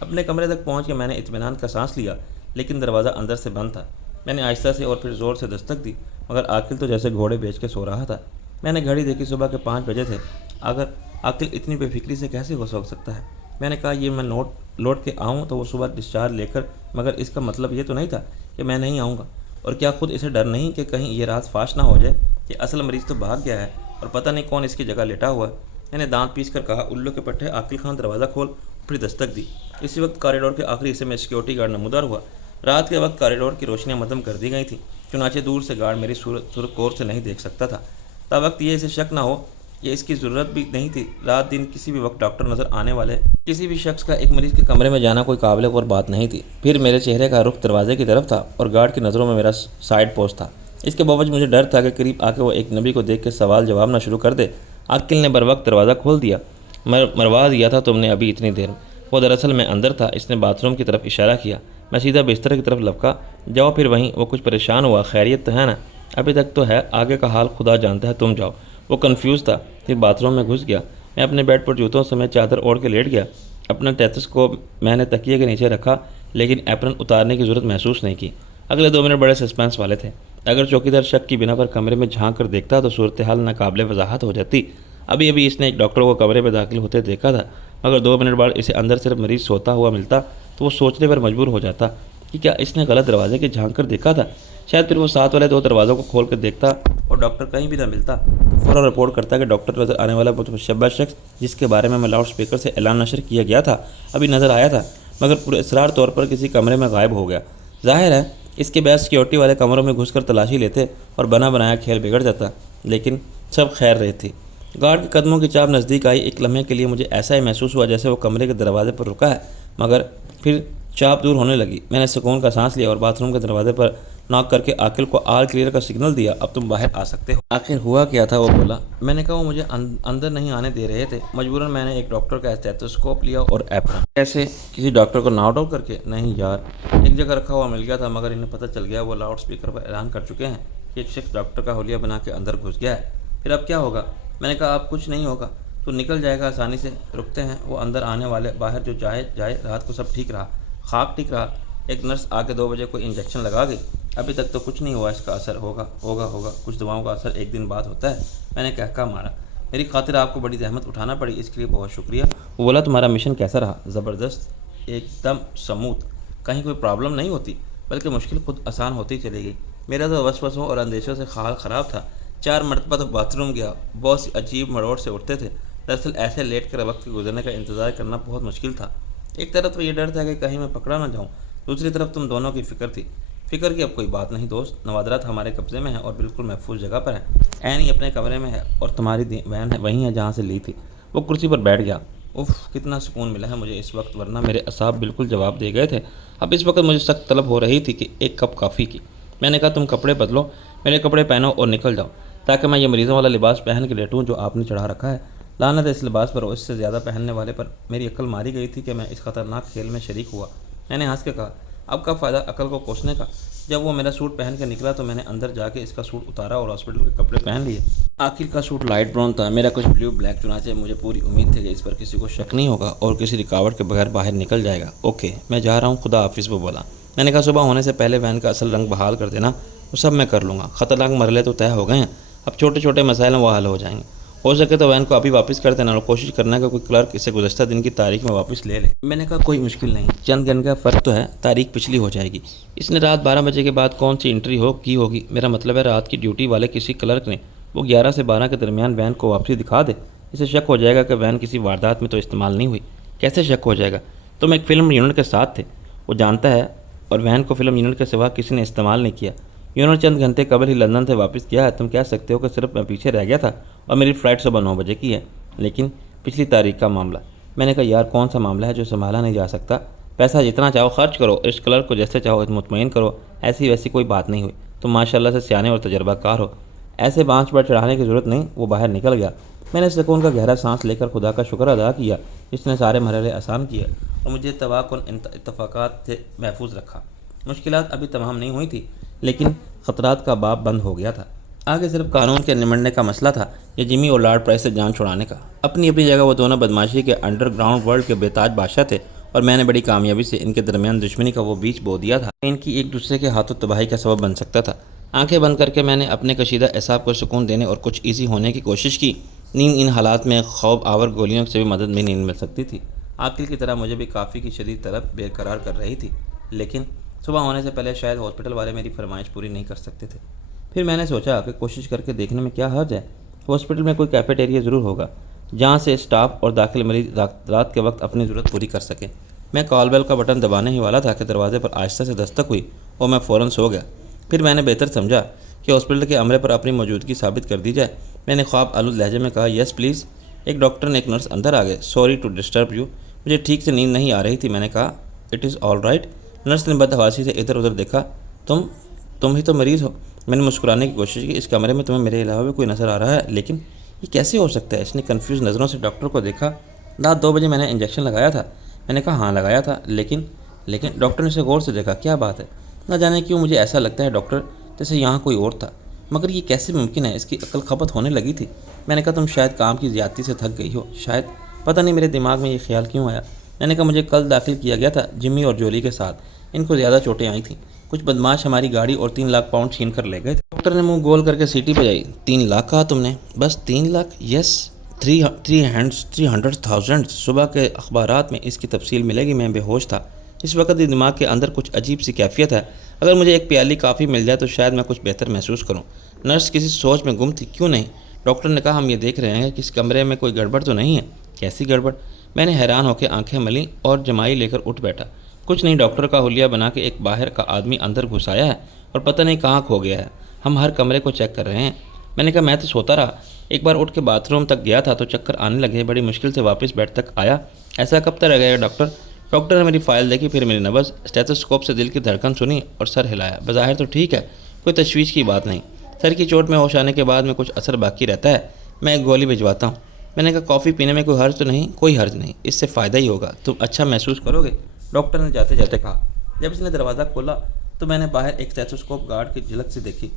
اپنے کمرے تک پہنچ کے میں نے اطمینان کا سانس لیا، لیکن دروازہ اندر سے بند تھا۔ میں نے آہستہ سے اور پھر زور سے دستک دی، مگر عاقل تو جیسے گھوڑے بیچ کے سو رہا تھا۔ میں نے گھڑی دیکھی، صبح کے 5 بجے تھے۔ اگر عاقل اتنی بے فکری سے کیسے سو سکتا ہے؟ میں نے کہا یہ میں لوٹ کے آؤں تو وہ صبح ڈسچارج لے کر، مگر اس کا مطلب یہ تو نہیں تھا کہ میں نہیں آؤں گا۔ اور کیا خود اسے ڈر نہیں کہ کہیں یہ راز فاش نہ ہو جائے کہ اصل مریض تو بھاگ گیا ہے اور پتہ نہیں کون اس کی جگہ لیٹا ہوا ہے؟ میں نے دانت پیس کر کہا، الو کے پٹھے عاقل خان دروازہ کھول، پھر دستک دی۔ اسی وقت کوریڈور کے آخری حصے میں سیکیورٹی گارڈ نمودار ہوا۔ رات کے وقت کوریڈور کی روشنیاں مدھم کر دی گئی تھیں، چنانچہ دور سے گارڈ میری صورت کور سے نہیں دیکھ سکتا تھا۔ تا وقت یہ اسے شک نہ ہو، یہ اس کی ضرورت بھی نہیں تھی۔ رات دن کسی بھی وقت ڈاکٹر نظر آنے والے کسی بھی شخص کا ایک مریض کے کمرے میں جانا کوئی قابل غور بات نہیں تھی۔ پھر میرے چہرے کا رخ دروازے کی طرف تھا اور گارڈ کی نظروں میں میرا سائڈ پوسٹ تھا۔ اس کے باوجود مجھے ڈر تھا کہ قریب آ کے وہ ایک نبی کو دیکھ کے سوال جواب نہ شروع کر دے۔ عاقل نے بروقت دروازہ کھول دیا۔ مروا دیا تھا تم نے ابھی اتنی دیر میں؟ وہ دراصل میں اندر تھا۔ اس نے باتھ روم کی طرف اشارہ کیا۔ میں سیدھا بستر کی طرف لپکا۔ جاؤ پھر وہیں۔ وہ کچھ پریشان ہوا، خیریت تو ہے نا؟ ابھی تک تو ہے، آگے کا حال خدا جانتا ہے، تم جاؤ۔ وہ کنفیوز تھا، پھر باتھ روم میں گھس گیا۔ میں اپنے بیڈ پر جوتوں سمیت چادر اوڑھ کے لیٹ گیا۔ اپنا ٹیتھسکوپ میں نے تکیے کے نیچے رکھا، لیکن ایپرن اتارنے کی ضرورت محسوس نہیں کی۔ اگلے 2 منٹ بڑے سسپینس والے تھے۔ اگر چوکیدار شک کی بنا پر کمرے میں جھانک کر دیکھتا تو صورتحال ناقابل وضاحت ہو جاتی۔ ابھی اس نے ایک ڈاکٹر کو کمرے میں داخل ہوتے دیکھا تھا، مگر 2 منٹ بعد اسے اندر صرف مریض سوتا ہوا ملتا تو وہ سوچنے پر مجبور ہو جاتا کہ کیا اس نے غلط دروازے کے جھانک کر دیکھا تھا؟ شاید پھر وہ ساتھ والے 2 دروازوں کو کھول کر دیکھتا اور ڈاکٹر کہیں بھی نہ ملتا تو فوراً رپورٹ کرتا کہ ڈاکٹر نظر آنے والا متشبہ شخص جس کے بارے میں لاؤڈ اسپیکر سے اعلان نشر کیا گیا تھا ابھی نظر آیا تھا، مگر پورے اسرار طور پر کسی کمرے میں غائب ہو گیا۔ ظاہر ہے اس کے بعد سیکیورٹی والے کمروں میں گھس کر تلاشی لیتے اور بنا بنایا کھیل بگڑ جاتا، لیکن سب خیر رہی تھی۔ گارڈ کے قدموں کی چاپ نزدیک آئی۔ ایک لمحے کے لیے مجھے ایسا ہی محسوس ہوا جیسے وہ کمرے کے دروازے پر رکا ہے، مگر پھر چاپ دور ہونے لگی۔ میں نے سکون کا سانس لیا اور باتھ روم کے دروازے پر ناک کر کے عاقل کو آل کلیئر کا سگنل دیا، اب تم باہر آ سکتے ہو۔ آخر ہوا کیا تھا وہ بولا۔ میں نے کہا وہ مجھے اندر نہیں آنے دے رہے تھے۔ مجبوراً میں نے ایک ڈاکٹر کا اسٹیتھوسکوپ لیا اور ایپرن۔ کیسے؟ کسی ڈاکٹر کو ناؤٹ آؤٹ کر کے؟ نہیں یار، ایک جگہ رکھا ہوا مل گیا تھا، مگر انہیں پتہ چل گیا، وہ لاؤڈ اسپیکر پر اعلان کر چکے ہیں کہ ایک شخص ڈاکٹر کا حلیہ بنا کے اندر گھس گیا ہے۔ پھر اب کیا ہوگا؟ میں نے کہا اب کچھ نہیں ہوگا، تو نکل جائے گا آسانی سے۔ رکتے ہیں وہ اندر آنے والے، باہر جو جائے۔ رات کو سب ٹھیک رہا، خواب ٹھیک رہا۔ ایک نرس آ کے 2 بجے کوئی انجیکشن لگا گئی۔ ابھی تک تو کچھ نہیں ہوا، اس کا اثر ہوگا۔ کچھ دواؤں کا اثر 1 دن بعد ہوتا ہے۔ میں نے کہا مارا، میری خاطر آپ کو بڑی زحمت اٹھانا پڑی، اس کے لیے بہت شکریہ۔ وہ بولا تمہارا مشن کیسا رہا؟ زبردست، ایک دم سموتھ، کہیں کوئی پرابلم نہیں ہوتی، بلکہ مشکل خود آسان ہوتی چلی گئی۔ میرا تو وسوسوں اور اندیشوں سے حال خراب تھا۔ 4 مرتبہ تو باتھ روم گیا، بہت سی عجیب مروڑ سے اٹھتے تھے۔ دراصل ایسے لیٹ کر وقت کے گزرنے کا انتظار کرنا بہت مشکل تھا۔ ایک طرف تو یہ ڈر تھا کہ کہیں میں پکڑا نہ جاؤں، دوسری طرف تم دونوں کی فکر تھی۔ فکر کی اب کوئی بات نہیں دوست، نوادرات ہمارے قبضے میں ہیں اور بالکل محفوظ جگہ پر ہیں۔ اینی اپنے کمرے میں ہے اور تمہاری وین وہیں ہے جہاں سے لی تھی۔ وہ کرسی پر بیٹھ گیا۔ اف، کتنا سکون ملا ہے مجھے اس وقت، ورنہ میرے اعصاب بالکل جواب دے گئے تھے۔ اب اس وقت مجھے سخت طلب ہو رہی تھی کہ ایک کپ کافی کی۔ میں نے کہا تم کپڑے بدلو، میرے کپڑے پہنو اور نکل جاؤ، تاکہ میں یہ مریضوں والا لباس پہن کے لیٹوں جو آپ نے چڑھا رکھا ہے۔ لعنت ہے اس لباس پر اور اس سے زیادہ پہننے والے پر۔ میری عقل ماری گئی تھی کہ میں اس خطرناک کھیل میں شریک ہوا۔ میں نے ہنس کے کہا اب کا فائدہ عقل کو کوسنے کا۔ جب وہ میرا سوٹ پہن کے نکلا تو میں نے اندر جا کے اس کا سوٹ اتارا اور ہاسپٹل کے کپڑے پہن لیے۔ عاقل کا سوٹ لائٹ براؤن تھا، میرا کچھ بلیو بلیک، چنانچہ مجھے پوری امید تھی کہ اس پر کسی کو شک نہیں ہوگا اور کسی رکاوٹ کے بغیر باہر نکل جائے گا۔ اوکے میں جا رہا ہوں، خدا حافظ، وہ بولا۔ میں نے کہا صبح ہونے سے پہلے وین کا اصل رنگ بحال کر دینا، وہ سب میں کر لوں گا۔ خطرناک مرحلے تو طے ہو گئے ہیں، اب چھوٹے چھوٹے مسائل ہیں وہ حل ہو جائیں گے۔ ہو سکے تو وین کو ابھی واپس کر دینا اور کوشش کرنا کہ کوئی کلرک اسے گزشتہ دن کی تاریخ میں واپس لے لے۔ میں نے کہا کوئی مشکل نہیں، چند گھنٹے کا فرق تو ہے، تاریخ پچھلی ہو جائے گی۔ اس نے رات 12 بجے کے بعد کون سی انٹری کی ہوگی؟ میرا مطلب ہے رات کی ڈیوٹی والے کسی کلرک نے وہ 11 سے 12 کے درمیان وین کو واپسی دکھا دے۔ اسے شک ہو جائے گا کہ وین کسی واردات میں تو استعمال نہیں ہوئی۔ کیسے شک ہو جائے گا؟ تم ایک فلم یونٹ کے ساتھ تھے، وہ جانتا ہے، اور وین کو فلم یونٹ کے سوا کسی نے استعمال نہیں کیا۔ یونٹ چند گھنٹے قبل ہی لندن سے واپس کیا ہے۔ تم کہہ سکتے ہو کہ صرف میں پیچھے رہ گیا تھا اور میری فلائٹ صبح 9 بجے کی ہے، لیکن پچھلی تاریخ کا معاملہ۔ میں نے کہا یار کون سا معاملہ ہے جو سنبھالا نہیں جا سکتا؟ پیسہ جتنا چاہو خرچ کرو، اس کلرک کو جیسے چاہو مطمئن کرو، ایسی ویسی کوئی بات نہیں ہوئی۔ تم ماشاءاللہ سے سیانے اور تجربہ کار ہو، ایسے بانچ پر چڑھانے کی ضرورت نہیں۔ وہ باہر نکل گیا۔ میں نے سکون کا گہرا سانس لے کر خدا کا شکر ادا کیا جس نے سارے مرحلے آسان کیے اور مجھے تباہ اتفاقات سے محفوظ رکھا۔ مشکلات ابھی تمام نہیں ہوئی تھی، لیکن خطرات کا باب بند ہو گیا تھا۔ آگے صرف قانون کے نمٹنے کا مسئلہ تھا یا جمی اور لارڈ پرائس سے جان چھڑانے کا۔ اپنی اپنی جگہ وہ دونوں بدماشی کے انڈر گراؤنڈ ورلڈ کے بے تاج بادشاہ تھے، اور میں نے بڑی کامیابی سے ان کے درمیان دشمنی کا وہ بیچ بو دیا تھا ان کی ایک دوسرے کے ہاتھوں تباہی کا سبب بن سکتا تھا۔ آنکھیں بند کر کے میں نے اپنے کشیدہ اعصاب کو سکون دینے اور کچھ ایزی ہونے کی کوشش کی۔ نیند ان حالات میں خوف آور گولیوں سے بھی مدد میں نہیں مل سکتی تھی۔ عاقل کی طرح مجھے بھی کافی کی شدید طلب برقرار کر رہی تھی، لیکن صبح ہونے سے پہلے شاید ہاسپٹل والے میری فرمائش پوری نہیں کر سکتے تھے۔ پھر میں نے سوچا کہ کوشش کر کے دیکھنے میں کیا حرج ہے۔ ہاسپٹل میں کوئی کیفیٹیریا ضرور ہوگا جہاں سے اسٹاف اور داخل مریض رات کے وقت اپنی ضرورت پوری کر سکیں۔ میں کال بیل کا بٹن دبانے ہی والا تھا کہ دروازے پر آہستہ سے دستک ہوئی اور میں فوراً سو گیا۔ پھر میں نے بہتر سمجھا کہ ہاسپٹل کے عملے پر اپنی موجودگی ثابت کر دی جائے۔ میں نے خواب آلود لہجے میں کہا یس پلیز۔ ایک ڈاکٹر نے ایک نرس اندر آ گئے۔ سوری ٹو ڈسٹرب یو، مجھے ٹھیک سے نیند نہیں آ رہی تھی۔ میں نے کہا it is all right. Nurse نے بدحواسی سے ادھر ادھر دیکھا۔ تم ہی تو مریض ہو۔ میں نے مسکرانے کی کوشش کی۔ اس کمرے میں تمہیں میرے علاوہ بھی کوئی نظر آ رہا ہے، لیکن یہ کیسے ہو سکتا ہے؟ اس نے کنفیوز نظروں سے ڈاکٹر کو دیکھا۔ رات 2 بجے میں نے انجیکشن لگایا تھا۔ میں نے کہا ہاں لگایا تھا، لیکن ڈاکٹر نے اسے غور سے دیکھا۔ کیا بات ہے؟ نہ جانے کیوں مجھے ایسا لگتا ہے ڈاکٹر جیسے یہاں کوئی اور تھا، مگر یہ کیسے ممکن ہے؟ اس کی عقل کھپت ہونے لگی تھی۔ میں نے کہا تم شاید کام کی زیادتی سے تھک گئی ہو، شاید، پتہ نہیں میرے دماغ میں یہ خیال کیوں آیا۔ میں نے کہا مجھے کل داخل کیا گیا تھا جمی اور جولی کے ساتھ، ان کو زیادہ چوٹیں آئی تھیں۔ کچھ بدماش ہماری گاڑی اور 3 لاکھ پاؤنڈ چھین کر لے گئے تھے۔ ڈاکٹر نے منہ گول کر کے سیٹی بجائی۔ 3 لاکھ کہا تم نے؟ بس 3 لاکھ؟ یس 300,000۔ صبح کے اخبارات میں اس کی تفصیل ملے گی۔ میں بے ہوش تھا۔ اس وقت دماغ کے اندر کچھ عجیب سی کیفیت ہے۔ اگر مجھے ایک پیالی کافی مل جائے تو شاید میں کچھ بہتر محسوس کروں۔ نرس کسی سوچ میں گم تھی۔ کیوں نہیں؟ ڈاکٹر نے کہا ہم یہ دیکھ رہے ہیں کہ اس کمرے میں کوئی گڑبڑ تو نہیں ہے۔ کیسی گڑبڑ؟ میں نے حیران ہو کے آنکھیں ملیں اور جمائی لے کر اٹھ بیٹھا۔ کچھ نہیں، ڈاکٹر کا حلیہ بنا کے ایک باہر کا آدمی اندر گھس آیا ہے اور پتہ نہیں کہاں کھو گیا ہے۔ ہم ہر کمرے کو چیک کر رہے ہیں۔ میں نے کہا میں تو سوتا رہا۔ ایک بار اٹھ کے باتھ روم تک گیا تھا تو چکر آنے لگے، بڑی مشکل سے واپس بیڈ تک آیا۔ ایسا کب تک رہ گیا ڈاکٹر؟ ڈاکٹر نے میری فائل دیکھی، پھر میری نبض، اسٹیتھوسکوپ سے دل کی دھڑکن سنی اور سر ہلایا۔ بظاہر تو ٹھیک ہے، کوئی تشویش کی بات نہیں۔ سر کی چوٹ میں ہوش آنے کے بعد میں کچھ اثر باقی رہتا ہے۔ میں ایک گولی بھجواتا ہوں۔ میں نے کہا کافی پینے میں کوئی حرج تو نہیں؟ کوئی حرج نہیں، اس سے فائدہ ہی ہوگا، تم اچھا محسوس کرو گے، ڈاکٹر نے جاتے جاتے کہا۔ جب اس نے دروازہ کھولا تو میں نے باہر ایک اسٹیتھوسکوپ گارڈ کی جھلک سے دیکھی،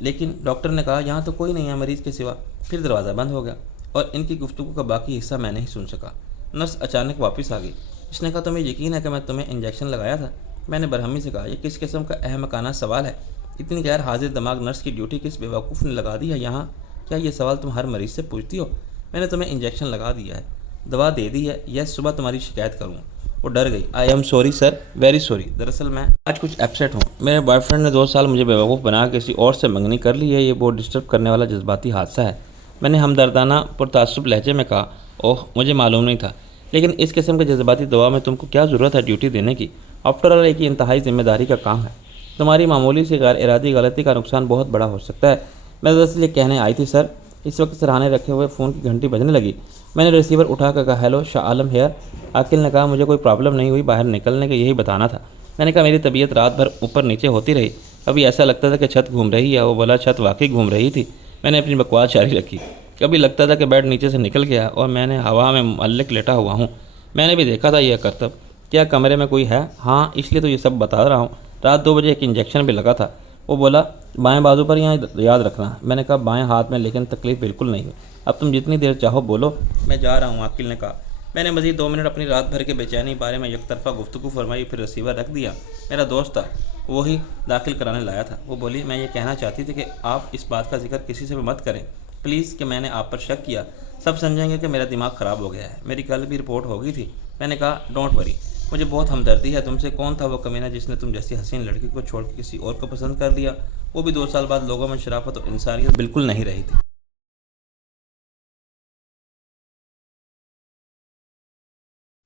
لیکن ڈاکٹر نے کہا یہاں تو کوئی نہیں ہے مریض کے سوا۔ پھر دروازہ بند ہو گیا اور ان کی گفتگو کا باقی حصہ میں نہیں سن سکا۔ نرس اچانک واپس آ گئی۔ اس نے کہا تمہیں یقین ہے کہ میں تمہیں انجیکشن لگایا تھا؟ میں نے برہمی سے کہا یہ کس قسم کا احمقانہ سوال ہے؟ اتنی غیر حاضر دماغ نرس کی ڈیوٹی کس بیوقوف نے لگا دی ہے یہاں؟ کیا یہ سوال تم ہر مریض سے پوچھتی ہو؟ میں نے تمہیں انجیکشن لگا دیا ہے، دوا دے دی ہے، یس صبح تمہاری شکایت کروں۔ وہ ڈر گئی۔ I am sorry sir, very sorry, دراصل میں آج کچھ اپسیٹ ہوں۔ میرے بوائے فرینڈ نے 2 سال مجھے بیوقوف بنا کے کسی اور سے منگنی کر لی ہے، یہ بہت ڈسٹرب کرنے والا جذباتی حادثہ ہے۔ میں نے ہمدردانہ پرتعصب لہجے میں کہا اوہ مجھے معلوم نہیں تھا، لیکن اس قسم کے جذباتی دباؤ میں تم کو کیا ضرورت ہے ڈیوٹی دینے کی؟ آفٹر آل ایک انتہائی ذمہ داری کا کام ہے، تمہاری معمولی سی غیر ارادی غلطی کا نقصان بہت بڑا ہو سکتا ہے۔ میں دراصل یہ کہنے آئی تھی سر۔ اس وقت سرہانے رکھے ہوئے فون کی گھنٹی بجنے لگی۔ میں نے ریسیور اٹھا کر کہا ہیلو شاہ عالم ہیئر۔ عاقل نے کہا مجھے کوئی پرابلم نہیں ہوئی، باہر نکلنے کا یہی بتانا تھا۔ میں نے کہا میری طبیعت رات بھر اوپر نیچے ہوتی رہی، کبھی ایسا لگتا تھا کہ چھت گھوم رہی ہے۔ وہ بولا چھت واقعی گھوم رہی تھی۔ میں نے اپنی بکواس جاری رکھی۔ کبھی لگتا تھا کہ بیڈ نیچے سے نکل گیا اور میں نے ہوا میں معلق لیٹا ہوا ہوں۔ میں نے بھی دیکھا تھا یہ کرتب۔ کیا کمرے میں کوئی ہے؟ ہاں، اس لیے تو یہ سب بتا رہا ہوں۔ رات 2 بجے ایک انجیکشن بھی لگا تھا۔ وہ بولا بائیں بازو پر یہاں یاد رکھنا۔ میں نے کہا بائیں ہاتھ میں، لیکن تکلیف بالکل نہیں ہوئی۔ اب تم جتنی دیر چاہو بولو، میں جا رہا ہوں، عاقل نے کہا۔ میں نے مزید 2 منٹ اپنی رات بھر کے بے چینی بارے میں یک طرفہ گفتگو فرمائی، پھر ریسیور رکھ دیا۔ میرا دوست تھا، وہی داخل کرانے لایا تھا۔ وہ بولی میں یہ کہنا چاہتی تھی کہ آپ اس بات کا ذکر کسی سے بھی مت کریں پلیز کہ میں نے آپ پر شک کیا، سب سمجھیں گے کہ میرا دماغ خراب ہو گیا ہے۔ میری کل بھی رپورٹ ہو گئی تھی۔ میں نے کہا ڈونٹ وری، مجھے بہت ہمدردی ہے تم سے۔ کون تھا وہ کمینہ جس نے تم جیسی حسین لڑکی کو چھوڑ کے کسی اور کو پسند کر لیا؟ وہ بھی 2 سال بعد لوگوں میں شرافت اور انسانیت بالکل نہیں رہی تھی۔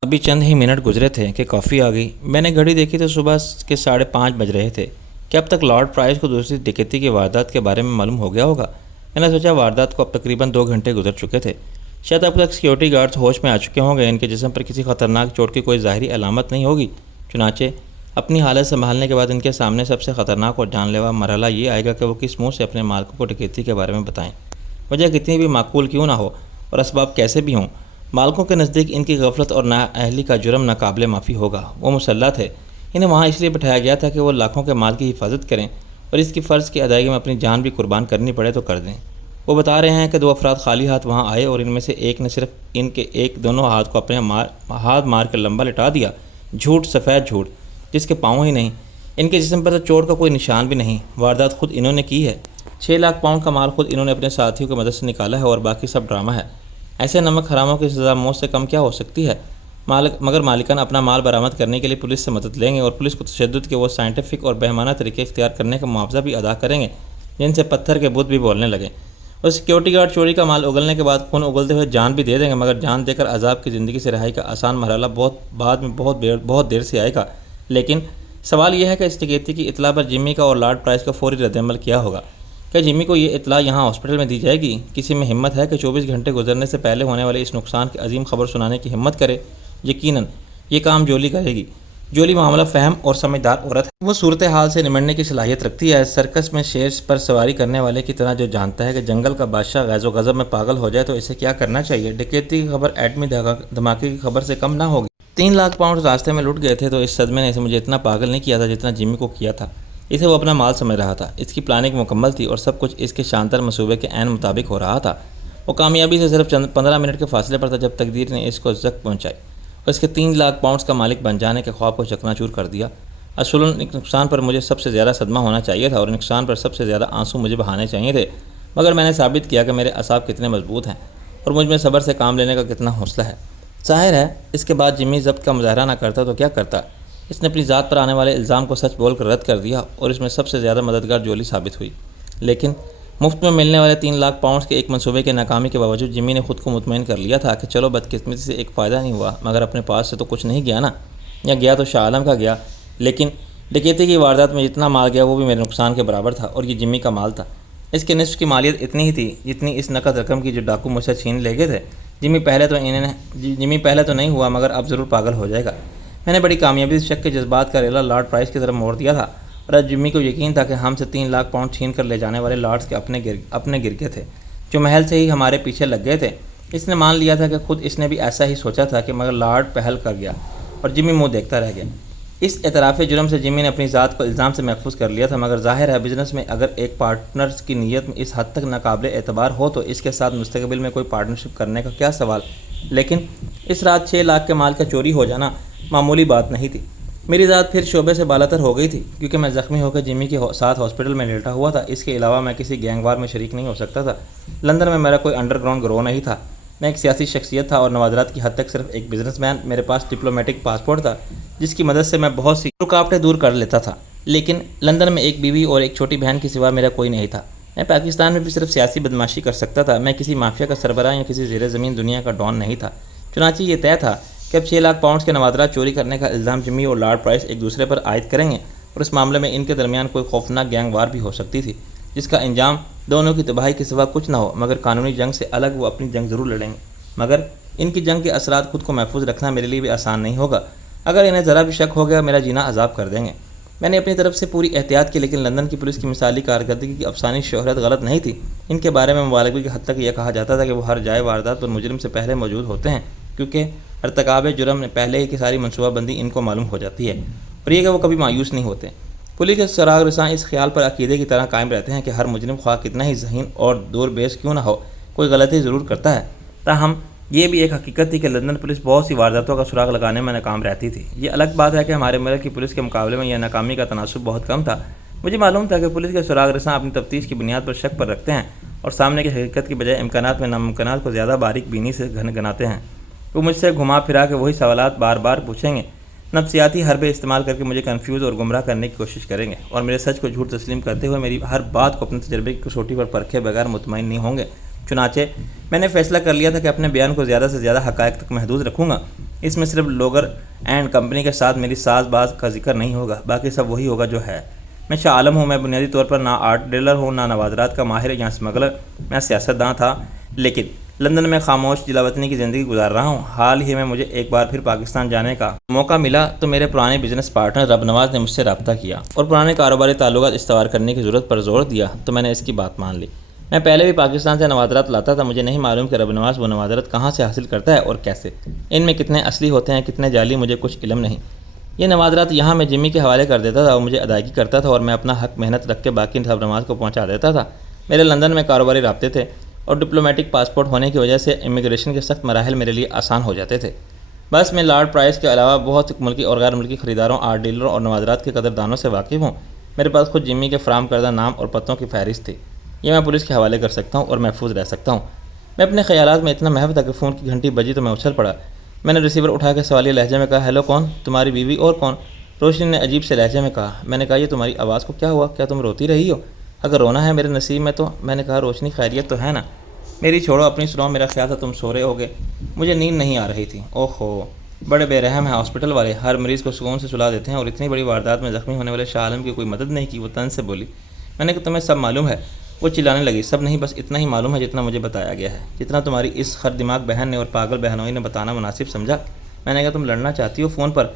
ابھی چند ہی منٹ گزرے تھے کہ کافی آ گئی۔ میں نے گھڑی دیکھی تو صبح کے 5:30 بج رہے تھے۔ کہ اب تک لارڈ پرائس کو دوسری ڈکیتی کی واردات کے بارے میں معلوم ہو گیا ہوگا۔ میں نے سوچا واردات کو اب تقریباً 2 گھنٹے گزر چکے تھے، شاید اب تک سیکیورٹی گارڈز ہوش میں آ چکے ہوں گے، ان کے جسم پر کسی خطرناک چوٹ کی کوئی ظاہری علامت نہیں ہوگی۔ چنانچہ اپنی حالت سنبھالنے کے بعد ان کے سامنے سب سے خطرناک اور جان لیوا مرحلہ یہ آئے گا کہ وہ کس منہ سے اپنے مالکوں کو ڈکیتی کے بارے میں بتائیں، وجہ کتنی بھی معقول کیوں نہ ہو اور اسباب کیسے بھی ہوں۔ مالکوں کے نزدیک ان کی غفلت اور نااہلی کا جرم ناقابل معافی ہوگا۔ وہ مسلح تھے، انہیں وہاں اس لیے بٹھایا گیا تھا کہ وہ لاکھوں کے مال کی حفاظت کریں اور اس کی فرض کی ادائیگی میں اپنی جان بھی قربان کرنی پڑے تو کر دیں۔ وہ بتا رہے ہیں کہ 2 افراد خالی ہاتھ وہاں آئے اور ان میں سے ایک نے صرف ان کے دونوں ہاتھ کو اپنے ہاتھ مار کر لمبا لٹا دیا۔ جھوٹ، سفید جھوٹ، جس کے پاؤں ہی نہیں، ان کے جسم پر تو چوٹ کا کوئی نشان بھی نہیں۔ واردات خود انہوں نے کی ہے۔ 6 لاکھ پاؤنڈ کا مال خود انہوں نے اپنے ساتھیوں کی مدد سے نکالا ہے اور باقی سب ڈرامہ ہے۔ ایسے نمک حراموں کی سزا موت سے کم کیا ہو سکتی ہے؟ مگر مالکان اپنا مال برآمد کرنے کے لیے پولیس سے مدد لیں گے اور پولیس کو تشدد کے وہ سائنٹیفک اور بہمانہ طریقے اختیار کرنے کا معاوضہ بھی ادا کریں گے جن سے پتھر کے بت بھی بولنے لگیں۔ اور سیکیورٹی گارڈ چوری کا مال اگلنے کے بعد خون اگلتے ہوئے جان بھی دے دیں گے، مگر جان دے کر عذاب کی زندگی سے رہائی کا آسان مرحلہ بعد میں بہت دیر سے آئے گا۔ لیکن سوال یہ ہے کہ اس ڈکیتی کی اطلاع پر جمی کا اور لارڈ پرائس کا فوری رد عمل کیا ہوگا؟ کیا جمی کو یہ اطلاع یہاں ہاسپٹل میں دی جائے گی؟ کسی میں ہمت ہے کہ 24 گھنٹے گزرنے سے پہلے ہونے والے اس نقصان کی عظیم خبر سنانے کی ہمت کرے؟ یقیناً یہ کام جولی کرے گی۔ جولی معاملہ فہم اور سمجھدار عورت ہے۔ وہ صورتحال سے نمٹنے کی صلاحیت رکھتی ہے۔ سرکس میں شیر پر سواری کرنے والے کی طرح جو جانتا ہے کہ جنگل کا بادشاہ غیظ و غضب میں پاگل ہو جائے تو اسے کیا کرنا چاہیے۔ ڈکیتی کی خبر ایٹمی دھماکے کی خبر سے کم نہ ہوگی۔ 3 لاکھ پاؤنڈ راستے میں لٹ گئے تھے تو اس صدمے نے اسے مجھے اتنا پاگل نہیں کیا تھا جتنا جمی کو کیا تھا۔ اسے وہ اپنا مال سمجھ رہا تھا، اس کی پلاننگ مکمل تھی اور سب کچھ اس کے شاندار منصوبے کے عین مطابق ہو رہا تھا۔ وہ کامیابی سے صرف 15 منٹ کے فاصلے پر تھا جب تقدیر نے اس کو زک پہنچائی اور اس کے 3 لاکھ پاؤنڈز کا مالک بن جانے کے خواب کو چکنا چور کر دیا۔ اصلاً نقصان پر مجھے سب سے زیادہ صدمہ ہونا چاہیے تھا اور نقصان پر سب سے زیادہ آنسو مجھے بہانے چاہیے تھے، مگر میں نے ثابت کیا کہ میرے اعصاب کتنے مضبوط ہیں اور مجھ میں صبر سے کام لینے کا کتنا حوصلہ ہے۔ ظاہر ہے اس کے بعد جمی ضبط کا مظاہرہ نہ کرتا تو کیا کرتا۔ اس نے اپنی ذات پر آنے والے الزام کو سچ بول کر رد کر دیا اور اس میں سب سے زیادہ مددگار جولی ثابت ہوئی۔ لیکن مفت میں ملنے والے 3 لاکھ پاؤنڈز کے ایک منصوبے کی ناکامی کے باوجود جمی نے خود کو مطمئن کر لیا تھا کہ چلو بدقسمتی سے ایک فائدہ نہیں ہوا، مگر اپنے پاس سے تو کچھ نہیں گیا نا، یا گیا تو شاہ عالم کا گیا۔ لیکن ڈکیتی کی واردات میں جتنا مال گیا وہ بھی میرے نقصان کے برابر تھا اور یہ جمی کا مال تھا۔ اس کے نصف کی مالیت اتنی ہی تھی جتنی اس نقد رقم کی جو ڈاکو مجھ سے چھین لے گئے تھے۔ جمی پہلے تو نہیں ہوا مگر اب ضرور پاگل ہو جائے گا۔ میں نے بڑی کامیابی سے شک کے جذبات کا ریلا لارڈ پرائس کی طرف موڑ دیا تھا اور اب جمی کو یقین تھا کہ ہم سے 3 لاکھ پاؤنڈ چھین کر لے جانے والے لارڈز کے اپنے گرکے تھے جو محل سے ہی ہمارے پیچھے لگ گئے تھے۔ اس نے مان لیا تھا کہ خود اس نے بھی ایسا ہی سوچا تھا کہ مگر لارڈ پہل کر گیا اور جمی منہ دیکھتا رہ گیا۔ اس اعتراف جرم سے جمی نے اپنی ذات کو الزام سے محفوظ کر لیا تھا، مگر ظاہر ہے بزنس میں اگر ایک پارٹنرز کی نیت میں اس حد تک ناقابل اعتبار ہو تو اس کے ساتھ مستقبل میں کوئی پارٹنرشپ کرنے کا کیا سوال۔ لیکن اس رات 6 لاکھ کے مال کا چوری ہو جانا معمولی بات نہیں تھی۔ میری ذات پھر شعبے سے بالاتر ہو گئی تھی کیونکہ میں زخمی ہو کر جمی کے ساتھ ہاسپٹل میں لیٹا ہوا تھا۔ اس کے علاوہ میں کسی گینگ وار میں شریک نہیں ہو سکتا تھا۔ لندن میں میرا کوئی انڈر گراؤنڈ گروہ نہیں تھا۔ میں ایک سیاسی شخصیت تھا اور نوادرات کی حد تک صرف ایک بزنس مین۔ میرے پاس ڈپلومیٹک پاسپورٹ تھا جس کی مدد سے میں بہت سی رکاوٹیں دور کر لیتا تھا، لیکن لندن میں ایک بیوی اور ایک چھوٹی بہن کے سوا میرا کوئی نہیں تھا۔ میں پاکستان میں بھی صرف سیاسی بدماشی کر سکتا تھا۔ میں کسی مافیا کا سربراہ یا کسی زیر زمین دنیا کا ڈان نہیں تھا۔ چنانچہ یہ طے تھا کہ اب 6 لاکھ پاؤنڈز کے نوادرات چوری کرنے کا الزام جمی اور لارڈ پرائس ایک دوسرے پر عائد کریں گے اور اس معاملے میں ان کے درمیان کوئی خوفناک گینگ وار بھی ہو سکتی تھی جس کا انجام دونوں کی تباہی کے سوا کچھ نہ ہو، مگر قانونی جنگ سے الگ وہ اپنی جنگ ضرور لڑیں گے، مگر ان کی جنگ کے اثرات خود کو محفوظ رکھنا میرے لیے بھی آسان نہیں ہوگا۔ اگر انہیں ذرا بھی شک ہو گیا میرا جینا عذاب کر دیں گے۔ میں نے اپنی طرف سے پوری احتیاط کی، لیکن لندن کی پولیس کی مثالی کارکردگی کی افسانوی شہرت غلط نہیں تھی۔ ان کے بارے میں مبالغے کی حد تک یہ کہا جاتا تھا کہ وہ ہر جائے واردات پر مجرم سے پہلے موجود ہوتے ہیں، کیونکہ ارتکاب جرم نے پہلے ہی کی ساری منصوبہ بندی ان کو معلوم ہو جاتی ہے، اور یہ کہ وہ کبھی مایوس نہیں ہوتے۔ پولیس کے سراغ رساں اس خیال پر عقیدے کی طرح قائم رہتے ہیں کہ ہر مجرم خواہ کتنا ہی ذہین اور دور بیس کیوں نہ ہو کوئی غلطی ضرور کرتا ہے۔ تاہم یہ بھی ایک حقیقت تھی کہ لندن پولیس بہت سی وارداتوں کا سراغ لگانے میں ناکام رہتی تھی۔ یہ الگ بات ہے کہ ہمارے ملک کی پولیس کے مقابلے میں یہ ناکامی کا تناسب بہت کم تھا۔ مجھے معلوم تھا کہ پولیس کے سراغ رساں اپنی تفتیش کی بنیاد پر شک پر رکھتے ہیں اور سامنے کی حقیقت کی بجائے امکانات میں ناممکنات کو زیادہ باریک بینی سے گناتے ہیں۔ وہ مجھ سے گھما پھرا کے وہی سوالات بار بار پوچھیں گے، نفسیاتی حربے استعمال کر کے مجھے کنفیوز اور گمراہ کرنے کی کوشش کریں گے اور میرے سچ کو جھوٹ تسلیم کرتے ہوئے میری ہر بات کو اپنے تجربے کی کسوٹی پر پرکھے بغیر مطمئن نہیں ہوں گے۔ چنانچہ میں نے فیصلہ کر لیا تھا کہ اپنے بیان کو زیادہ سے زیادہ حقائق تک محدود رکھوں گا۔ اس میں صرف لوگر اینڈ کمپنی کے ساتھ میری ساز باز کا ذکر نہیں ہوگا، باقی سب وہی ہوگا جو ہے۔ میں شاہ عالم ہوں، میں بنیادی طور پر نہ آرٹ ڈیلر ہوں، نہ نوادرات کا ماہر یا اسمگلر، میں سیاستداں تھا، لیکن لندن میں خاموش جلا وطنی کی زندگی گزار رہا ہوں۔ حال ہی میں مجھے ایک بار پھر پاکستان جانے کا موقع ملا تو میرے پرانے بزنس پارٹنر رب نواز نے مجھ سے رابطہ کیا اور پرانے کاروباری تعلقات استوار کرنے کی ضرورت پر زور دیا تو میں نے اس کی بات مان لی۔ میں پہلے بھی پاکستان سے نوادرات لاتا تھا، مجھے نہیں معلوم کہ رب نواز وہ نوادرات کہاں سے حاصل کرتا ہے اور کیسے، ان میں کتنے اصلی ہوتے ہیں کتنے جعلی، مجھے کچھ علم نہیں۔ یہ نوادرات یہاں میں جمی کے حوالے کر دیتا تھا، وہ مجھے ادائیگی کرتا تھا اور میں اپنا حق محنت رکھ کے باقی رب نواز کو پہنچا دیتا تھا۔ میرے لندن میں کاروباری رابطے تھے اور ڈپلومیٹک پاسپورٹ ہونے کی وجہ سے امیگریشن کے سخت مراحل میرے لیے آسان ہو جاتے تھے۔ بس میں لارڈ پرائس کے علاوہ بہت ملکی اور غیر ملکی خریداروں، آرٹ ڈیلروں اور نوادرات کے قدردانوں سے واقف ہوں۔ میرے پاس خود جمی کے فراہم کردہ نام اور پتوں کی فہرست تھی، یہ میں پولیس کے حوالے کر سکتا ہوں اور محفوظ رہ سکتا ہوں۔ میں اپنے خیالات میں اتنا محو تھا کہ فون کی گھنٹی بجی تو میں اچھل پڑا۔ میں نے ریسیور اٹھا کے سوالیہ لہجے میں کہا، ہیلو کون؟ تمہاری بیوی اور کون؟ روشنی نے عجیب سے لہجے میں کہا۔ میں نے کہا، یہ تمہاری آواز کو کیا ہوا؟ کیا تم روتی رہی ہو؟ اگر رونا ہے میرے نصیب میں تو۔ میں نے کہا، روشنی خیریت تو ہے نا؟ میری چھوڑو، اپنی سناؤ، میرا خیال تھا تم سو رہے ہوگے، مجھے نیند نہیں آ رہی تھی۔ اوہو، بڑے بے رحم ہیں ہاسپٹل والے، ہر مریض کو سکون سے سلا دیتے ہیں اور اتنی بڑی واردات میں زخمی ہونے والے شاہ عالم کی کوئی مدد نہیں کی۔ وہ طنز سے بولی۔ میں نے کہا، تمہیں سب معلوم ہے؟ وہ چلانے لگی، سب نہیں، بس اتنا ہی معلوم ہے جتنا مجھے بتایا گیا ہے، جتنا تمہاری اس خر دماغ بہن نے اور پاگل بہنوئی نے بتانا مناسب سمجھا۔ میں نے کہا، تم لڑنا چاہتی ہو فون پر؟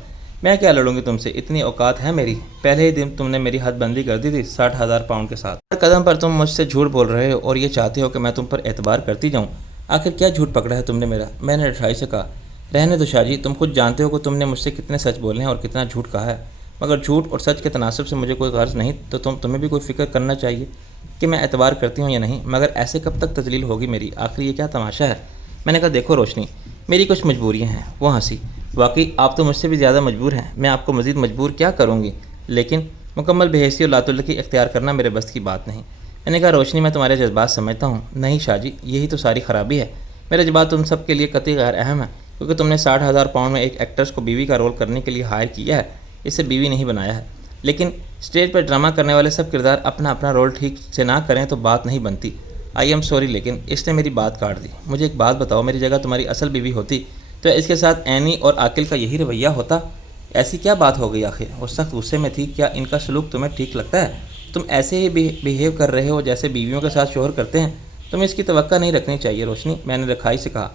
میں کیا لڑوں گی تم سے، اتنی اوقات ہے میری؟ پہلے ہی دن تم نے میری حد بندی کر دی تھی 60,000 پاؤنڈ کے ساتھ۔ ہر قدم پر تم مجھ سے جھوٹ بول رہے ہو اور یہ چاہتے ہو کہ میں تم پر اعتبار کرتی جاؤں۔ آخر کیا جھوٹ پکڑا ہے تم نے میرا؟ میں نے رٹھائی سے کہا، رہنے دو شاہ جی، تم خود جانتے ہو کہ تم نے مجھ سے کتنے سچ بولے ہیں اور کتنا جھوٹ کہا ہے، مگر جھوٹ اور سچ کے تناسب سے مجھے کوئی غرض نہیں، تو تمہیں بھی کوئی فکر کرنا چاہیے کہ میں اعتبار کرتی ہوں یا نہیں، مگر ایسے کب تک تذلیل ہوگی میری؟ آخر یہ کیا تماشا ہے؟ میں نے کہا، دیکھو روشنی، میری کچھ مجبوریاں ہیں۔ وہ ہنسی۔ واقعی آپ تو مجھ سے بھی زیادہ مجبور ہیں، میں آپ کو مزید مجبور کیا کروں گی، لیکن مکمل بے حیثی اور لاتعلقی اختیار کرنا میرے بس کی بات نہیں۔ میں نے کہا، روشنی، میں تمہارے جذبات سمجھتا ہوں۔ نہیں شاہ جی، یہی تو ساری خرابی ہے، میرے جذبات تم سب کے لیے قطعی غیر اہم ہیں، کیونکہ تم نے 60,000 پاؤنڈ میں ایک ایکٹرس کو بیوی کا رول کرنے کے لیے ہائر کیا ہے، اسے بیوی نہیں بنایا ہے۔ لیکن اسٹیج پر ڈرامہ کرنے والے سب کردار اپنا اپنا رول ٹھیک سے نہ کریں تو بات نہیں بنتی۔ آئی ایم سوری، لیکن اس نے میری بات کاٹ دی۔ مجھے ایک بات بتاؤ، میری جگہ تمہاری اصل بیوی ہوتی تو اس کے ساتھ اینی اور عاقل کا یہی رویہ ہوتا؟ ایسی کیا بات ہو گئی آخر؟ وہ سخت غصے میں تھی۔ کیا ان کا سلوک تمہیں ٹھیک لگتا ہے؟ تم ایسے ہی بیہیو کر رہے ہو جیسے بیویوں کے ساتھ شوہر کرتے ہیں، تمہیں اس کی توقع نہیں رکھنی چاہیے روشنی۔ میں نے رکھائی سے کہا،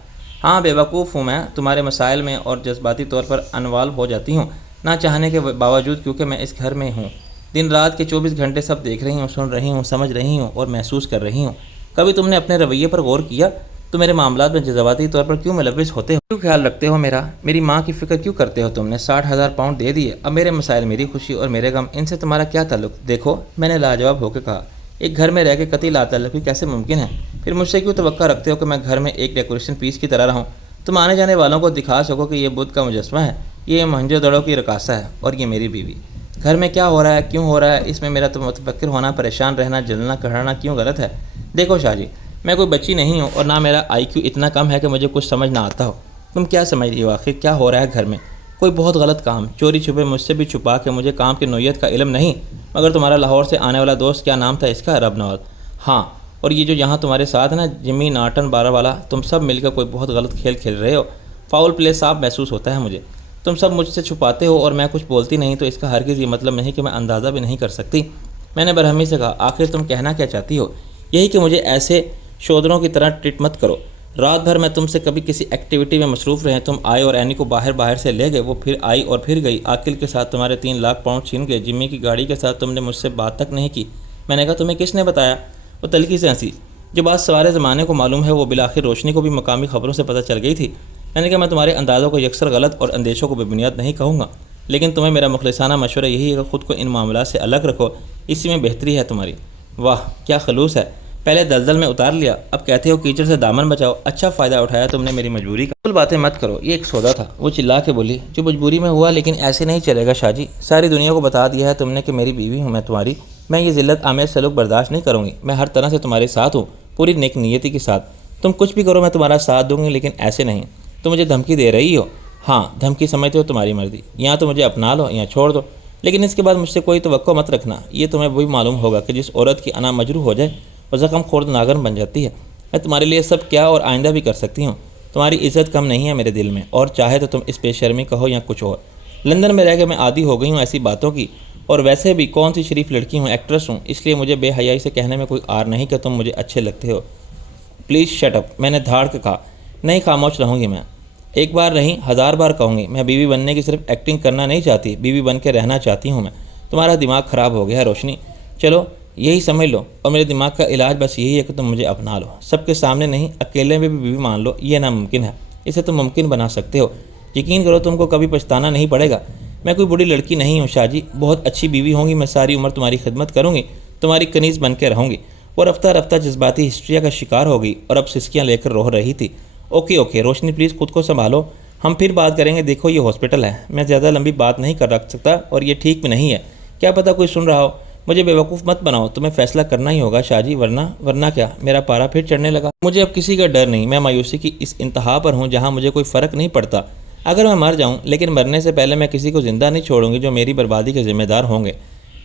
ہاں بے وقوف ہوں میں، تمہارے مسائل میں اور جذباتی طور پر انوالو ہو جاتی ہوں نہ چاہنے کے باوجود، کیونکہ میں اس گھر میں ہوں، دن رات کے 24 گھنٹے سب دیکھ رہی ہوں، سن رہی ہوں، سمجھ رہی ہوں اور محسوس کر رہی ہوں۔ کبھی تم نے اپنے رویے پر غور کیا؟ تو میرے معاملات میں جذباتی طور پر کیوں ملوث ہوتے ہو؟ کیوں خیال رکھتے ہو میرا؟ میری ماں کی فکر کیوں کرتے ہو تم نے؟ 60,000 پاؤنڈ دے دیے، اب میرے مسائل، میری خوشی اور میرے غم، ان سے تمہارا کیا تعلق؟ دیکھو، میں نے لاجواب ہو کے کہا، ایک گھر میں رہ کے قطعی لاتعلقی کیسے ممکن ہے؟ پھر مجھ سے کیوں توقع رکھتے ہو کہ میں گھر میں ایک ڈیکوریشن پیس کی طرح رہوں؟ تم آنے جانے والوں کو دکھا سکو کہ یہ بدھ کا مجسمہ ہے، یہ مہنجو دڑو کی رقاصہ ہے اور یہ میری بیوی۔ گھر میں کیا ہو رہا ہے، کیوں ہو رہا ہے، اس میں میرا متفکر ہونا، پریشان رہنا، جلنا کڑھانا کیوں غلط ہے؟ دیکھو شاہ جی، میں کوئی بچی نہیں ہوں اور نہ میرا آئی کیو اتنا کم ہے کہ مجھے کچھ سمجھ نہ آتا ہو۔ تم کیا سمجھ رہی ہو آخر؟ کیا ہو رہا ہے گھر میں؟ کوئی بہت غلط کام، چوری چھپے مجھ سے بھی چھپا کے، مجھے کام کی نوعیت کا علم نہیں، مگر تمہارا لاہور سے آنے والا دوست، کیا نام تھا اس کا؟ رب نواز۔ ہاں، اور یہ جو یہاں تمہارے ساتھ ہے نا، جمی ناٹن بارہ والا، تم سب مل کر کوئی بہت غلط کھیل کھیل رہے ہو، فاؤل پلے صاف محسوس ہوتا ہے مجھے۔ تم سب مجھ سے چھپاتے ہو اور میں کچھ بولتی نہیں تو اس کا ہرگز یہ مطلب نہیں کہ میں اندازہ بھی نہیں کر سکتی۔ میں نے برہمی سے کہا، آخر تم کہنا کیا چاہتی ہو؟ یہی کہ مجھے ایسے شودروں کی طرح ٹریٹ مت کرو۔ رات بھر میں تم سے کبھی کسی ایکٹیویٹی میں مصروف رہے، تم آئے اور اینی کو باہر سے لے گئے، وہ پھر آئی اور پھر گئی، عاقل کے ساتھ تمہارے 3 لاکھ پاؤنڈ چھین گئے، جمی کی گاڑی کے ساتھ تم نے مجھ سے بات تک نہیں کی۔ میں نے کہا، تمہیں کس نے بتایا؟ وہ تلخی سے ہنسی۔ جو بات سوارے زمانے کو معلوم ہے وہ بالآخر روشنی کو بھی مقامی خبروں سے پتہ چل گئی تھی۔ میں نے کہا، میں تمہارے اندازوں کو یکسر غلط اور اندیشوں کو بے بنیاد نہیں کہوں گا، لیکن تمہیں میرا مخلصانہ مشورہ یہی ہے کہ خود کو ان معاملات سے الگ رکھو، اسی میں بہتری ہے تمہاری۔ واہ، کیا خلوص ہے! پہلے دلدل میں اتار لیا، اب کہتے ہو کیچڑ سے دامن بچاؤ۔ اچھا فائدہ اٹھایا تم نے میری مجبوری کا۔ کل باتیں مت کرو، یہ ایک سودا تھا۔ وہ چلا کے بولی، جو مجبوری میں ہوا، لیکن ایسے نہیں چلے گا شاہ جی، ساری دنیا کو بتا دیا ہے تم نے کہ میری بیوی ہوں میں تمہاری، میں یہ ذلت آمیز سلوک برداشت نہیں کروں گی، میں ہر طرح سے تمہارے ساتھ ہوں، پوری نیک نیتی کے ساتھ، تم کچھ بھی کرو میں تمہارا ساتھ دوں گی، لیکن ایسے نہیں۔ تم مجھے دھمکی دے رہی ہو؟ ہاں، دھمکی سمجھتے ہو، تمہاری مرضی، یا تو مجھے اپنا لو یا چھوڑ دو، لیکن اس کے بعد مجھ سے کوئی توقع مت رکھنا۔ یہ تمہیں وہی معلوم ہوگا کہ جس عورت کی انا مجروح ہو جائے وہ زخم خورد ناگن بن جاتی ہے۔ میں تمہارے لیے سب کیا اور آئندہ بھی کر سکتی ہوں، تمہاری عزت کم نہیں ہے میرے دل میں، اور چاہے تو تم اس بے شرمی کہو یا کچھ اور۔ لندن میں رہ کے میں عادی ہو گئی ہوں ایسی باتوں کی، اور ویسے بھی کون سی شریف لڑکی ہوں، ایکٹریس ہوں، اس لیے مجھے بے حیائی سے کہنے میں کوئی آر نہیں کہ تم مجھے اچھے لگتے ہو۔ پلیز شٹ اپ، میں نے دھاڑ کے کہا۔ نہیں، خاموش رہوں گی میں۔ ایک بار نہیں، 1000 بار کہوں گی، میں بیوی بننے کی صرف ایکٹنگ کرنا نہیں چاہتی، بیوی بن کے رہنا چاہتی ہوں میں۔ تمہارا دماغ خراب ہو گیا ہے روشنی، چلو یہی سمجھ لو، اور میرے دماغ کا علاج بس یہی ہے کہ تم مجھے اپنا لو، سب کے سامنے نہیں، اکیلے میں بھی بیوی مان لو۔ یہ ناممکن ہے، اسے تم ممکن بنا سکتے ہو، یقین کرو تم کو کبھی پچھتانا نہیں پڑے گا۔ میں کوئی بڑی لڑکی نہیں ہوں شاہ جی، بہت اچھی بیوی ہوں گی، میں ساری عمر تمہاری خدمت کروں گی، تمہاری کنیز بن کے رہوں گی۔ وہ رفتہ رفتہ جذباتی ہسٹریا کا شکار ہو گئی اور اب سسکیاں لے کر رو رہی تھی۔ اوکے اوکے روشنی، پلیز خود کو سنبھالو، ہم پھر بات کریں گے، دیکھو یہ ہاسپٹل ہے، میں زیادہ لمبی بات نہیں کر رکھ سکتا، اور یہ ٹھیک بھی نہیں ہے، کیا پتہ کوئی سن رہا ہو۔ مجھے بیوقوف مت بناؤ، تمہیں فیصلہ کرنا ہی ہوگا شاہ جی، ورنہ کیا۔ میرا پارا پھر چڑھنے لگا۔ مجھے اب کسی کا ڈر نہیں، میں مایوسی کی اس انتہا پر ہوں جہاں مجھے کوئی فرق نہیں پڑتا اگر میں مر جاؤں، لیکن مرنے سے پہلے میں کسی کو زندہ نہیں چھوڑوں گی جو میری بربادی کے ذمہ دار ہوں گے۔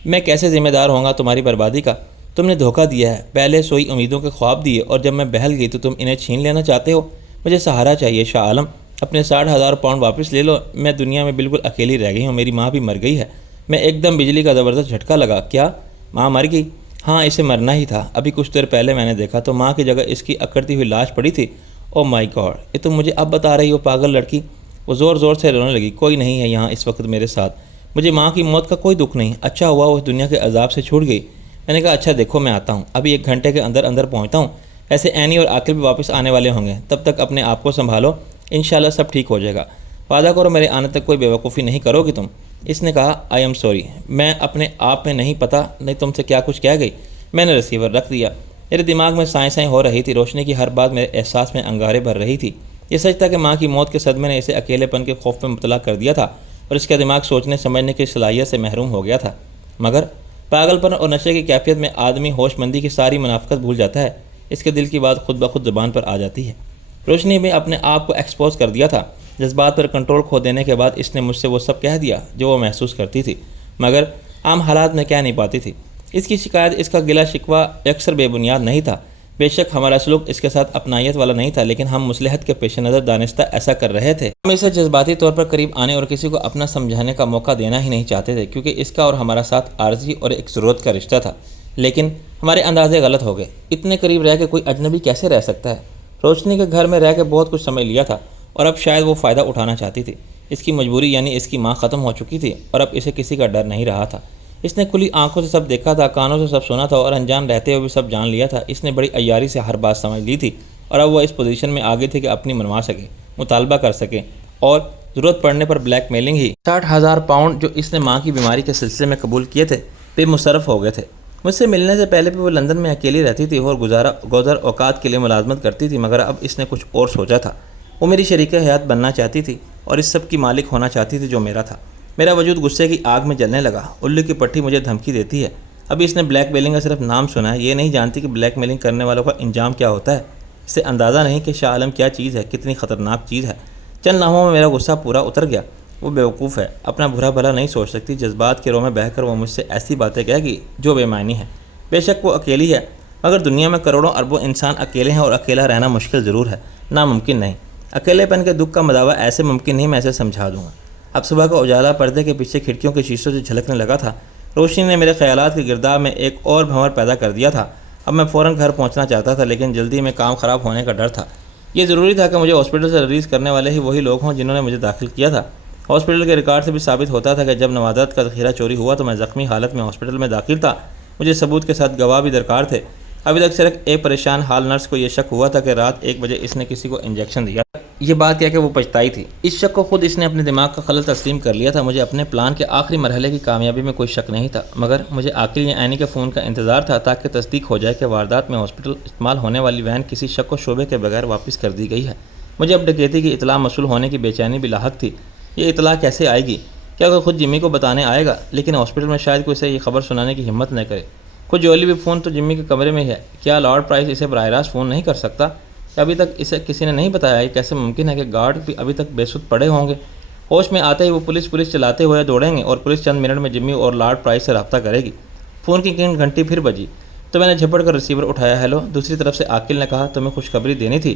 میں کیسے ذمہ دار ہوں گا تمہاری بربادی کا؟ تم نے دھوکہ دیا ہے، پہلے سوئی امیدوں کے خواب دیے، اور جب میں بہل گئی تو تم انہیں چھین لینا چاہتے ہو۔ مجھے سہارا چاہیے شاہ عالم، اپنے 60,000 پاؤنڈ واپس لے لو، میں دنیا میں بالکل اکیلی رہ گئی ہوں، میری ماں بھی مر گئی ہے۔ میں ایک دم بجلی کا زبردست جھٹکا لگا۔ کیا ماں مر گئی؟ ہاں، اسے مرنا ہی تھا، ابھی کچھ دیر پہلے میں نے دیکھا تو ماں کی جگہ اس کی اکڑتی ہوئی لاش پڑی تھی۔ او مائی گاڈ، یہ تم مجھے اب بتا رہی ہو پاگل لڑکی؟ وہ زور زور سے رونے لگی۔ کوئی نہیں ہے یہاں اس وقت میرے ساتھ، مجھے ماں کی موت کا کوئی دکھ نہیں، اچھا ہوا وہ اس دنیا کے عذاب سے چھوٹ گئی۔ میں نے کہا اچھا دیکھو، میں آتا ہوں، ابھی 1 گھنٹے کے اندر اندر پہنچتا ہوں، ایسے اینی اور عاقل بھی واپس آنے والے ہوں گے، تب تک اپنے آپ کو سنبھالو، انشاءاللہ سب ٹھیک ہو جائے گا، وعدہ کرو میرے آنے تک کوئی بیوقوفی نہیں کرو گی تم۔ اس نے کہا آئی ایم سوری، میں اپنے آپ میں نہیں، پتہ نہیں تم سے کیا کچھ کہہ گئی۔ میں نے ریسیور رکھ دیا، میرے دماغ میں سائیں ہو رہی تھی، روشنی کی ہر بات میرے احساس میں انگارے بھر رہی تھی۔ یہ سچ تھا کہ ماں کی موت کے صدمے نے اسے اکیلے پن کے خوف میں مبتلا کر دیا تھا، اور اس کا دماغ سوچنے سمجھنے کی صلاحیت سے محروم ہو گیا تھا۔ مگر پاگل پن اور نشے کی کیفیت میں آدمی ہوش مندی کی ساری منافقت بھول جاتا ہے، اس کے دل کی بات خود بخود زبان پر آ جاتی ہے۔ روشنی نے اپنے آپ کو ایکسپوز کر دیا تھا، جذبات پر کنٹرول کھو دینے کے بعد اس نے مجھ سے وہ سب کہہ دیا جو وہ محسوس کرتی تھی، مگر عام حالات میں کہہ نہیں پاتی تھی۔ اس کی شکایت، اس کا گلہ شکوہ اکثر بے بنیاد نہیں تھا، بے شک ہمارا سلوک اس کے ساتھ اپنائیت والا نہیں تھا، لیکن ہم مصلحت کے پیش نظر دانستہ ایسا کر رہے تھے۔ ہم اسے جذباتی طور پر قریب آنے اور کسی کو اپنا سمجھانے کا موقع دینا ہی نہیں چاہتے تھے، کیونکہ اس کا اور ہمارا ساتھ عارضی اور ایک ضرورت کا رشتہ تھا، لیکن ہمارے اندازے غلط ہو گئے۔ اتنے قریب رہ کے کوئی اجنبی کیسے رہ سکتا ہے؟ روشنی کے گھر میں رہ کے بہت کچھ سمجھ لیا تھا، اور اب شاید وہ فائدہ اٹھانا چاہتی تھی۔ اس کی مجبوری یعنی اس کی ماں ختم ہو چکی تھی، اور اب اسے کسی کا ڈر نہیں رہا تھا۔ اس نے کھلی آنکھوں سے سب دیکھا تھا، کانوں سے سب سنا تھا، اور انجان رہتے ہوئے بھی سب جان لیا تھا۔ اس نے بڑی عیاری سے ہر بات سمجھ لی تھی، اور اب وہ اس پوزیشن میں آ گئی تھی کہ اپنی منوا سکے، مطالبہ کر سکے، اور ضرورت پڑنے پر بلیک میلنگ ہی۔ 60,000 پاؤنڈ جو اس نے ماں کی بیماری کے سلسلے میں قبول کیے تھے، بے مصرف ہو گئے تھے۔ مجھ سے ملنے سے پہلے بھی وہ لندن میں اکیلی رہتی تھی اور گزر اوقات کے لیے ملازمت کرتی تھی، مگر اب اس نے کچھ اور سوچا تھا۔ وہ میری شریک حیات بننا چاہتی تھی، اور اس سب کی مالک ہونا چاہتی تھی جو میرا تھا۔ میرا وجود غصے کی آگ میں جلنے لگا۔ الو کی پٹھی مجھے دھمکی دیتی ہے۔ ابھی اس نے بلیک میلنگ کا صرف نام سنا ہے، یہ نہیں جانتی کہ بلیک میلنگ کرنے والوں کا انجام کیا ہوتا ہے۔ اسے اندازہ نہیں کہ شاہ عالم کیا چیز ہے، کتنی خطرناک چیز ہے۔ چند لمحوں میں میرا غصہ پورا اتر گیا۔ وہ بیوقوف ہے، اپنا برا بھلا نہیں سوچ سکتی، جذبات کے رو میں بہہ کر وہ مجھ سے ایسی باتیں کہے گی جو بے معنی ہیں۔ بے شک وہ اکیلی ہے، مگر دنیا میں کروڑوں اربوں انسان اکیلے ہیں، اور اکیلا رہنا مشکل ضرور ہے، ناممکن نہیں۔ اکیلے پن کے دکھ کا مداوع ایسے ممکن نہیں، میں اسے سمجھا دوں گا۔ اب صبح کا اجالا پردے کے پیچھے کھڑکیوں کے شیشوں سے جھلکنے لگا تھا۔ روشنی نے میرے خیالات کے گرداب میں ایک اور بھنور پیدا کر دیا تھا۔ اب میں فوراً گھر پہنچنا چاہتا تھا، لیکن جلدی میں کام خراب ہونے کا ڈر تھا۔ یہ ضروری تھا کہ مجھے ہاسپٹل سے ریلیز کرنے والے ہی وہی لوگ ہوں جنہوں نے مجھے داخل کیا تھا۔ ہاسپٹل کے ریکارڈ سے بھی ثابت ہوتا تھا کہ جب نوادرات کا ذخیرہ چوری ہوا تو میں زخمی حالت میں ہاسپٹل میں داخل تھا۔ مجھے ثبوت کے ساتھ گواہ بھی درکار تھے۔ ابھی تک صرف ایک پریشان حال نرس کو یہ شک ہوا تھا کہ رات 1 بجے اس نے کسی کو انجیکشن دیا۔ یہ بات کیا کہ وہ پچھتائی تھی، اس شک کو خود اس نے اپنے دماغ کا خلل تسلیم کر لیا تھا۔ مجھے اپنے پلان کے آخری مرحلے کی کامیابی میں کوئی شک نہیں تھا، مگر مجھے عاقل یا عینی کے فون کا انتظار تھا تاکہ تصدیق ہو جائے کہ واردات میں ہاسپٹل استعمال ہونے والی وین کسی شک و شبے کے بغیر واپس کر دی گئی ہے۔ مجھے اب ڈکیتی کی اطلاع موصول ہونے کی بے چینی بھی لاحق تھی۔ یہ اطلاع کیسے آئے گی؟ کیا کوئی خود جمی کو بتانے آئے گا؟ لیکن ہاسپٹل میں شاید کوئی اسے یہ خبر سنانے کی ہمت نہ کرے۔ خود جولی بھی فون تو جمی کے کمرے میں ہی ہے، کیا لارڈ پرائس اسے براہ راست فون نہیں کر سکتا؟ ابھی تک اسے کسی نے نہیں بتایا؟ یہ کیسے ممکن ہے کہ گارڈ بھی ابھی تک بے سود پڑے ہوں گے؟ ہوش میں آتے ہی وہ پولیس چلاتے ہوئے دوڑیں گے، اور پولیس چند منٹ میں جمی اور لارڈ پرائس سے رابطہ کرے گی۔ فون کی گھنٹی پھر بجی تو میں نے جھپٹ کر ریسیور اٹھایا۔ ہیلو، دوسری طرف سے عاقل نے کہا، تمہیں خوشخبری دینی تھی۔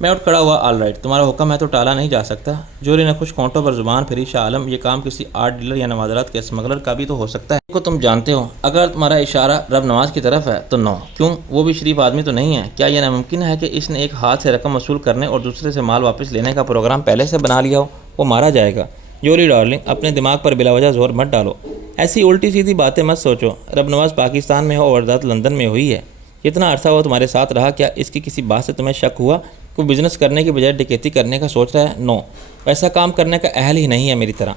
میں اٹھ کھڑا ہوا۔ آل رائٹ، تمہارا حکم ہے تو ٹالا نہیں جا سکتا۔ جولی نے خوش ہونٹوں پر زبان پھری۔ شاہ عالم، یہ کام کسی آرٹ ڈیلر یا نوادرات کے اسمگلر کا بھی تو ہو سکتا ہے کو تم جانتے ہو۔ اگر تمہارا اشارہ رب نواز کی طرف ہے تو نو، کیوں؟ وہ بھی شریف آدمی تو نہیں ہے؟ کیا یہ ناممکن ہے کہ اس نے ایک ہاتھ سے رقم وصول کرنے اور دوسرے سے مال واپس لینے کا پروگرام پہلے سے بنا لیا ہو؟ وہ مارا جائے گا۔ جولی ڈارلنگ، اپنے دماغ پر بلا وجہ زور مت ڈالو، ایسی الٹی سیدھی باتیں مت سوچو۔ رب نواز پاکستان میں ہو اور واردات لندن میں ہوئی ہے۔ اتنا عرصہ وہ تمہارے ساتھ رہا، کیا اس کی کسی بات سے تمہیں شک ہوا؟ کوئی بزنس کرنے کی بجائے ڈکیتی کرنے کا سوچ رہا ہے؟ نو، ویسا کام کرنے کا اہل ہی نہیں ہے میری طرح۔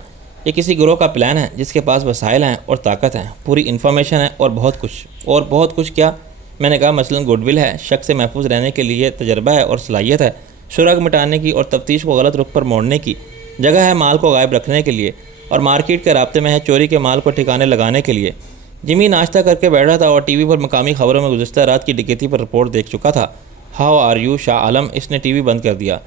یہ کسی گروہ کا پلان ہے جس کے پاس وسائل ہیں اور طاقت ہیں، پوری انفارمیشن ہے اور بہت کچھ کیا؟ میں نے کہا مثلاً گڈ ول ہے، شک سے محفوظ رہنے کے لیے تجربہ ہے اور صلاحیت ہے، سراغ مٹانے کی اور تفتیش کو غلط رخ پر موڑنے کی، جگہ ہے مال کو غائب رکھنے کے لیے، اور مارکیٹ کے رابطے میں ہے چوری کے مال کو ٹھکانے لگانے کے لیے۔ جمی ناشتہ کر کے بیٹھا تھا اور ٹی وی پر مقامی خبروں میں گزشتہ رات کی ڈکیتی پر رپورٹ دیکھ چکا تھا۔ How are you Shah Alam? اس نے ٹی وی بند کر دیا۔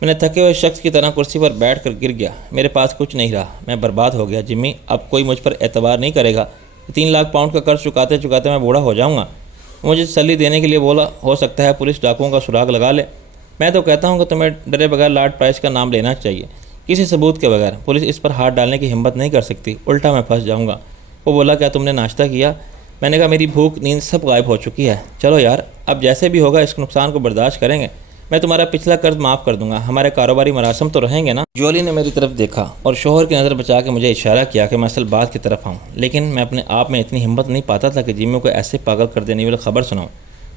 میں نے تھکے ہوئے شخص کی طرح کرسی پر بیٹھ کر گر گیا۔ میرے پاس کچھ نہیں رہا، میں برباد ہو گیا۔ جمی، اب کوئی مجھ پر اعتبار نہیں کرے گا۔ 3 لاکھ پاؤنڈ کا قرض چکاتے چکاتے میں بوڑھا ہو جاؤں گا۔ مجھے تسلی دینے کے لیے بولا، ہو سکتا ہے پولیس ڈاکوؤں کا سراغ لگا لے۔ میں تو کہتا ہوں کہ تمہیں ڈرے بغیر لارڈ پرائس کا نام لینا چاہیے، کسی ثبوت کے بغیر۔ پولیس اس پر ہاتھ ڈالنے کی ہمت نہیں کر سکتی، الٹا میں پھنس جاؤں گا۔ وہ بولا، کیا تم نے ناشتہ کیا؟ میں نے کہا میری بھوک نیند سب غائب ہو چکی ہے۔ چلو یار، اب جیسے بھی ہوگا اس نقصان کو برداشت کریں گے۔ میں تمہارا پچھلا قرض معاف کر دوں گا، ہمارے کاروباری مراسم تو رہیں گے نا؟ جولی نے میری طرف دیکھا اور شوہر کی نظر بچا کے مجھے اشارہ کیا کہ میں اصل بات کی طرف آؤں، لیکن میں اپنے آپ میں اتنی ہمت نہیں پاتا تھا کہ جمی کو ایسے پاگل کر دینے والی خبر سناؤں۔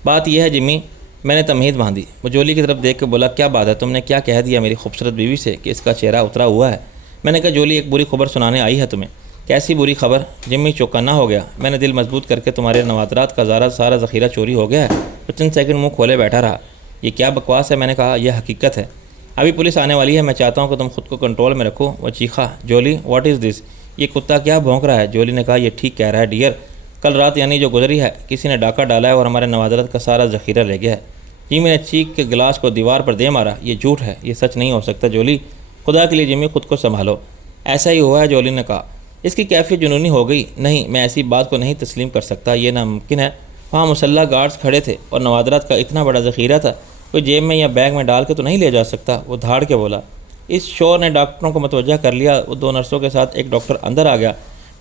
بات یہ ہے جمی، میں نے تمہید باندھی۔ وہ جولی کی طرف دیکھ کے بولا، کیا بات ہے؟ تم نے کیا کہہ دیا میری خوبصورت بیوی سے کہ اس کا چہرہ اترا ہوا ہے؟ میں نے کہا، جولی ایک بری خبر سنانے آئی ہے تمہیں۔ کیسی بری خبر؟ جمی چوکنا ہو گیا۔ میں نے دل مضبوط کر کے تمہارے نوادرات کا سارا ذخیرہ چوری ہو گیا ہے۔ وہ چند سیکنڈ منہ کھولے بیٹھا رہا۔ یہ کیا بکواس ہے؟ میں نے کہا، یہ حقیقت ہے۔ ابھی پولیس آنے والی ہے، میں چاہتا ہوں کہ تم خود کو کنٹرول میں رکھو۔ وہ چیخا، جولی واٹ از دس؟ یہ کتا کیا بھونک رہا ہے؟ جولی نے کہا، یہ ٹھیک کہہ رہا ہے ڈیئر، کل رات یعنی جو گزری ہے، کسی نے ڈاکہ ڈالا ہے اور ہمارے نوادرات کا سارا ذخیرہ لے گیا ہے۔ جمی نے چیخ کے گلاس کو دیوار پر دے مارا۔ یہ جھوٹ ہے، یہ سچ نہیں ہو سکتا جولی، خدا کے لیے جمی خود کو سنبھالو۔ ایسا ہی ہوا ہے، جولی نے کہا۔ اس کی کیفیت جنونی ہو گئی۔ نہیں، میں ایسی بات کو نہیں تسلیم کر سکتا، یہ ناممکن ہے۔ وہاں مسلح گارڈز کھڑے تھے اور نوادرات کا اتنا بڑا ذخیرہ تھا، کوئی جیب میں یا بیگ میں ڈال کے تو نہیں لے جا سکتا۔ وہ دھاڑ کے بولا۔ اس شور نے ڈاکٹروں کو متوجہ کر لیا۔ وہ 2 نرسوں کے ساتھ ایک ڈاکٹر اندر آ گیا۔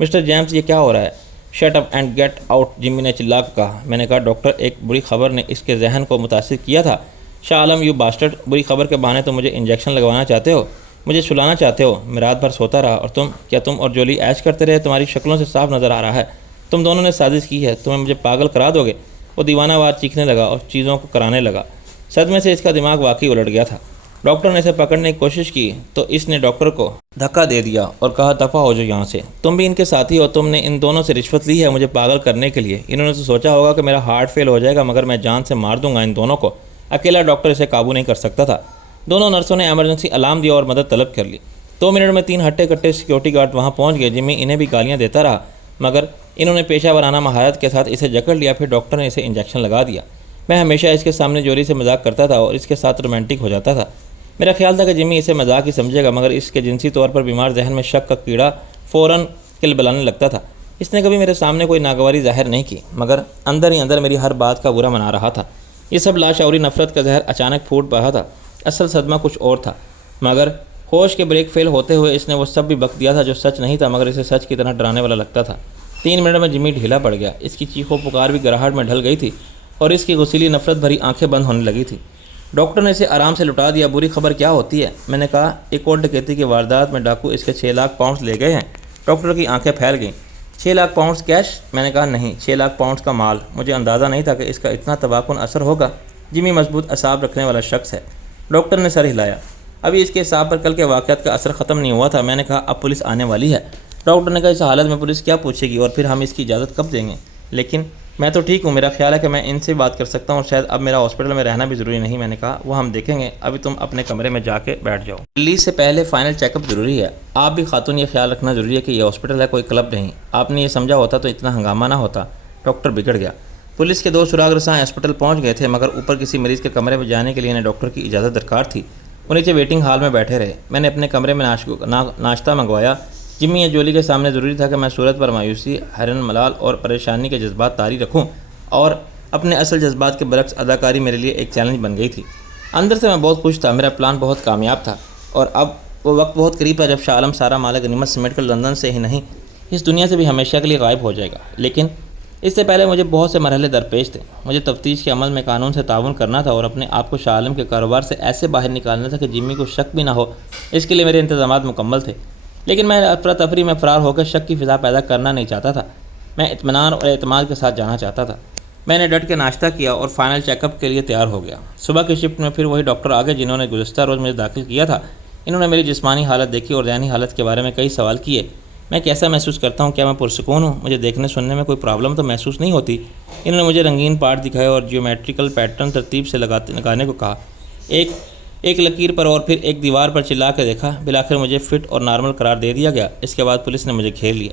مسٹر جیمز، یہ کیا ہو رہا ہے؟ Shut up and get out, Jimmy نے چلا کر کہا۔ میں نے کہا، ڈاکٹر، ایک بری خبر نے اس کے ذہن کو متاثر کیا تھا۔ شاہ عالم، یو باسٹرڈ، بری خبر کے بہانے تم مجھے انجیکشن لگوانا چاہتے ہو، مجھے سلانا چاہتے ہو۔ میں رات بھر سوتا رہا اور کیا تم اور جولی عیش کرتے رہے؟ تمہاری شکلوں سے صاف نظر آ رہا ہے تم دونوں نے سازش کی ہے، تمہیں مجھے پاگل کرا دو گے۔ وہ دیوانہ وار چیخنے لگا اور چیزوں کو کرانے لگا۔ صدمے سے اس کا دماغ واقعی الٹ گیا تھا۔ ڈاکٹر نے اسے پکڑنے کی کوشش کی تو اس نے ڈاکٹر کو دھکا دے دیا اور کہا، دفع ہو جاؤ یہاں سے، تم بھی ان کے ساتھی ہو، تم نے ان دونوں سے رشوت لی ہے مجھے پاگل کرنے کے لیے۔ انہوں نے تو سوچا ہوگا کہ میرا ہارٹ فیل ہو جائے گا، مگر میں جان سے مار دوں گا ان دونوں کو۔ اکیلا ڈاکٹر اسے قابو نہیں کر سکتا تھا۔ دونوں نرسوں نے ایمرجنسی الارم دیا اور مدد طلب کر لی۔ 2 منٹ میں 3 ہٹے کٹے سیکیورٹی گارڈ وہاں پہنچ گئے۔ جمی انہیں بھی گالیاں دیتا رہا، مگر انہوں نے پیشہ ورانہ مہارت کے ساتھ اسے جکڑ لیا۔ پھر ڈاکٹر نے اسے انجیکشن لگا دیا۔ میں ہمیشہ اس کے سامنے جولی سے مذاق کرتا تھا اور اس کے ساتھ رومانٹک ہو جاتا تھا۔ میرا خیال تھا کہ جمی اسے مذاق ہی سمجھے گا، مگر اس کے جنسی طور پر بیمار ذہن میں شک کا کیڑا فوراً کلبلانے لگتا تھا۔ اس نے کبھی میرے سامنے کوئی ناگواری ظاہر نہیں کی، مگر اندر ہی اندر میری ہر بات کا برا منا رہا تھا۔ یہ سب لاشعوری نفرت کا زہر اچانک پھوٹ پڑا تھا۔ اصل صدمہ کچھ اور تھا، مگر ہوش کے بریک فیل ہوتے ہوئے اس نے وہ سب بھی بک دیا تھا جو سچ نہیں تھا، مگر اسے سچ کی طرح ڈرانے والا لگتا تھا۔ 3 منٹ میں جمی ڈھیلا پڑ گیا۔ اس کی چیخ و پکار بھی گراہٹ میں ڈھل گئی تھی اور اس کی غسیلی نفرت بھری آنکھیں بند ہونے لگی تھی۔ ڈاکٹر نے اسے آرام سے لٹا دیا۔ بری خبر کیا ہوتی ہے؟ میں نے کہا، ایک اور ڈکیتی کی واردات میں ڈاکو اس کے 6 لاکھ پاؤنڈز لے گئے ہیں۔ ڈاکٹر کی آنکھیں پھیل گئیں۔ 6 لاکھ پاؤنڈز کیش؟ میں نے کہا، نہیں، 6 لاکھ پاؤنڈز کا مال۔ مجھے اندازہ نہیں تھا کہ اس کا اتنا تباکن اثر ہوگا۔ جمی مضبوط اعصاب رکھنے والا شخص ہے۔ ڈاکٹر نے سر ہلایا۔ ابھی اس کے حساب پر کل کے واقعات کا اثر ختم نہیں ہوا تھا۔ میں نے کہا، اب پولیس آنے والی ہے۔ ڈاکٹر نے کہا، اس حالت میں پولیس کیا پوچھے گی اور پھر ہم اس کی اجازت کب دیں گے؟ لیکن میں تو ٹھیک ہوں، میرا خیال ہے کہ میں ان سے بات کر سکتا ہوں اور شاید اب میرا ہاسپٹل میں رہنا بھی ضروری نہیں۔ میں نے کہا، وہ ہم دیکھیں گے، ابھی تم اپنے کمرے میں جا کے بیٹھ جاؤ۔ ریلیز سے پہلے فائنل چیک اپ ضروری ہے۔ آپ بھی خاتون یہ خیال رکھنا ضروری ہے کہ یہ ہاسپٹل ہے، کوئی کلب نہیں۔ آپ نے یہ سمجھا ہوتا تو اتنا ہنگامہ نہ ہوتا۔ ڈاکٹر بگڑ گیا۔ پولیس کے 2 سراغ رساں ہاسپٹل پہنچ گئے تھے، مگر اوپر کسی مریض کے کمرے میں جانے کے لیے انہیں ڈاکٹر کی اجازت درکار تھی۔ وہ نیچے ویٹنگ ہال میں بیٹھے رہے۔ میں نے اپنے کمرے میں ناشتہ منگوایا۔ جمی یا جولی کے سامنے ضروری تھا کہ میں صورت پر مایوسی، حیران ملال اور پریشانی کے جذبات طاری رکھوں، اور اپنے اصل جذبات کے برعکس اداکاری میرے لیے ایک چیلنج بن گئی تھی۔ اندر سے میں بہت خوش تھا، میرا پلان بہت کامیاب تھا، اور اب وہ وقت بہت قریب ہے جب شاہ عالم سارا مال غنیمت سمیٹ کر لندن سے ہی نہیں اس دنیا سے بھی ہمیشہ کے لیے غائب ہو جائے گا۔ لیکن اس سے پہلے مجھے بہت سے مرحلے درپیش تھے۔ مجھے تفتیش کے عمل میں قانون سے تعاون کرنا تھا اور اپنے آپ کو شاہ عالم کے کاروبار سے ایسے باہر نکالنا تھا کہ جمی کو شک بھی نہ ہو۔ اس کے لیے میرے انتظامات مکمل تھے، لیکن میں افراتفری میں فرار ہو کر شک کی فضا پیدا کرنا نہیں چاہتا تھا۔ میں اطمینان اور اعتماد کے ساتھ جانا چاہتا تھا۔ میں نے ڈٹ کے ناشتہ کیا اور فائنل چیک اپ کے لیے تیار ہو گیا۔ صبح کی شفٹ میں پھر وہی ڈاکٹر آ گئے جنہوں نے گزشتہ روز مجھے داخل کیا تھا۔ انہوں نے میری جسمانی حالت دیکھی اور ذہنی حالت کے بارے میں کئی سوال کیے۔ میں کیسا محسوس کرتا ہوں، کیا میں پرسکون ہوں، مجھے دیکھنے سننے میں کوئی پرابلم تو محسوس نہیں ہوتی۔ انہوں نے مجھے رنگین پارٹ دکھائے اور جیومیٹریکل پیٹرن ترتیب سے لگانے کو کہا، ایک لکیر پر اور پھر ایک دیوار پر چلا کے دیکھا۔ بالآخر مجھے فٹ اور نارمل قرار دے دیا گیا۔ اس کے بعد پولیس نے مجھے گھیر لیا۔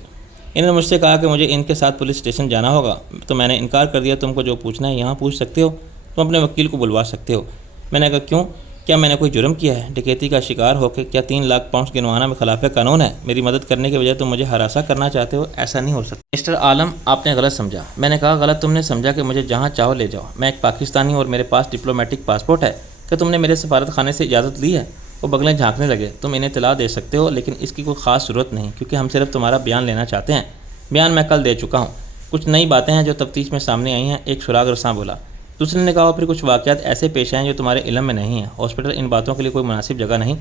انہوں نے مجھ سے کہا کہ مجھے ان کے ساتھ پولیس اسٹیشن جانا ہوگا، تو میں نے انکار کر دیا۔ تم کو جو پوچھنا ہے یہاں پوچھ سکتے ہو، تم اپنے وکیل کو بلوا سکتے ہو۔ میں نے کہا کیوں؟ کیا میں نے کوئی جرم کیا ہے؟ ڈکیتی کا شکار ہو کے کیا 3 لاکھ پاؤنڈ گنوانا میں خلاف قانون ہے؟ میری مدد کرنے کے بجائے تم مجھے ہراساں کرنا چاہتے ہو، ایسا نہیں ہو سکتا۔ مسٹر عالم، آپ نے غلط سمجھا۔ میں نے کہا غلط تم نے سمجھا کہ مجھے جہاں چاہو لے جاؤ۔ میں ایک پاکستانی ہوں اور میرے پاس ڈپلومیٹک پاسپورٹ ہے۔ کہ تم نے میرے سفارت خانے سے اجازت لی ہے؟ وہ بغلیں جھانکنے لگے۔ تم انہیں اطلاع دے سکتے ہو، لیکن اس کی کوئی خاص ضرورت نہیں، کیونکہ ہم صرف تمہارا بیان لینا چاہتے ہیں۔ بیان میں کل دے چکا ہوں۔ کچھ نئی باتیں ہیں جو تفتیش میں سامنے آئی ہیں، ایک سراغ رساں بولا۔ دوسرے نے کہا پھر کچھ واقعات ایسے پیش آئے ہیں جو تمہارے علم میں نہیں ہیں۔ ہاسپٹل ان باتوں کے لیے کوئی مناسب جگہ نہیں۔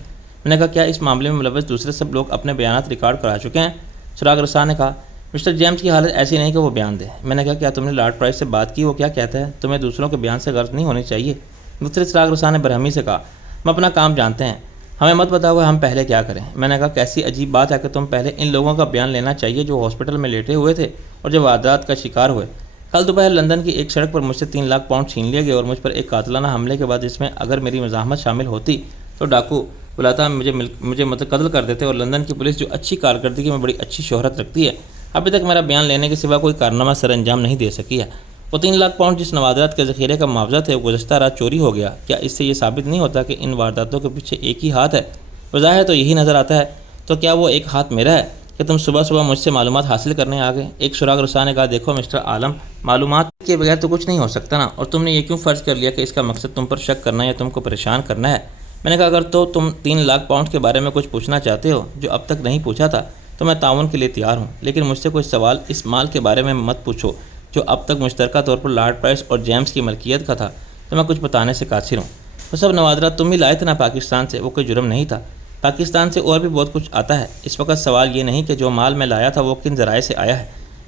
میں نے کہا کیا اس معاملے میں ملوث دوسرے سب لوگ اپنے بیانات ریکارڈ کرا چکے ہیں؟ سراغ رساں نے کہا مسٹر جیمز کی حالت ایسی نہیں کہ وہ بیان دے۔ میں نے کہا کیا تم نے لارڈ پرائس سے بات کی؟ وہ کیا کہتا ہے؟ تمہیں دوسروں کے بیان سے غرض نہیں ہونی چاہیے۔ دوسرے سراغ رساں نے برہمی سے کہا ہم اپنا کام جانتے ہیں، ہمیں مت بتاؤ ہم پہلے کیا کریں۔ میں نے کہا کیسی عجیب بات ہے کہ تم پہلے ان لوگوں کا بیان لینا چاہیے جو ہاسپٹل میں لیٹے ہوئے تھے اور جو واردات کا شکار ہوئے۔ کل دوپہر لندن کی ایک سڑک پر مجھ سے 3 لاکھ پاؤنڈ چھین لیے گئے اور مجھ پر ایک قاتلانہ حملے کے بعد جس میں اگر میری مزاحمت شامل ہوتی تو ڈاکو بلاتا مجھے قتل کر دیتے، اور لندن کی پولیس جو اچھی کارکردگی میں بڑی اچھی شہرت رکھتی ہے ابھی تک میرا بیان لینے کے سوا کوئی کارنامہ سر انجام نہیں دے سکی ہے۔ وہ 3 لاکھ پاؤنڈ جس نوادرات کے ذخیرے کا معاوضہ تھے وہ گزشتہ رات چوری ہو گیا۔ کیا اس سے یہ ثابت نہیں ہوتا کہ ان وارداتوں کے پیچھے ایک ہی ہاتھ ہے؟ بظاہر تو یہی نظر آتا ہے، تو کیا وہ ایک ہاتھ میرا ہے کہ تم صبح صبح مجھ سے معلومات حاصل کرنے آ گئے؟ ایک سراغ رساں نے کہا دیکھو مسٹر عالم، معلومات کے بغیر تو کچھ نہیں ہو سکتا نا، اور تم نے یہ کیوں فرض کر لیا کہ اس کا مقصد تم پر شک کرنا یا تم کو پریشان کرنا ہے؟ میں نے کہا اگر تو تم 3 لاکھ پاؤنڈ کے بارے میں کچھ پوچھنا چاہتے ہو جو اب تک نہیں پوچھا تھا تو میں تعاون کے لیے تیار ہوں، لیکن مجھ سے کوئی سوال اس مال کے بارے میں مت پوچھو جو اب تک مشترکہ طور پر لارڈ پرائس اور جیمز کی ملکیت کا تھا، تو میں کچھ بتانے سے قاصر ہوں۔ وہ سب نوادرات تم ہی لائے تھے نا پاکستان سے، وہ کوئی جرم نہیں تھا۔ پاکستان سے اور بھی بہت کچھ آتا ہے۔ اس وقت سوال یہ نہیں کہ جو مال میں لایا تھا وہ کن ذرائع سے آیا ہے۔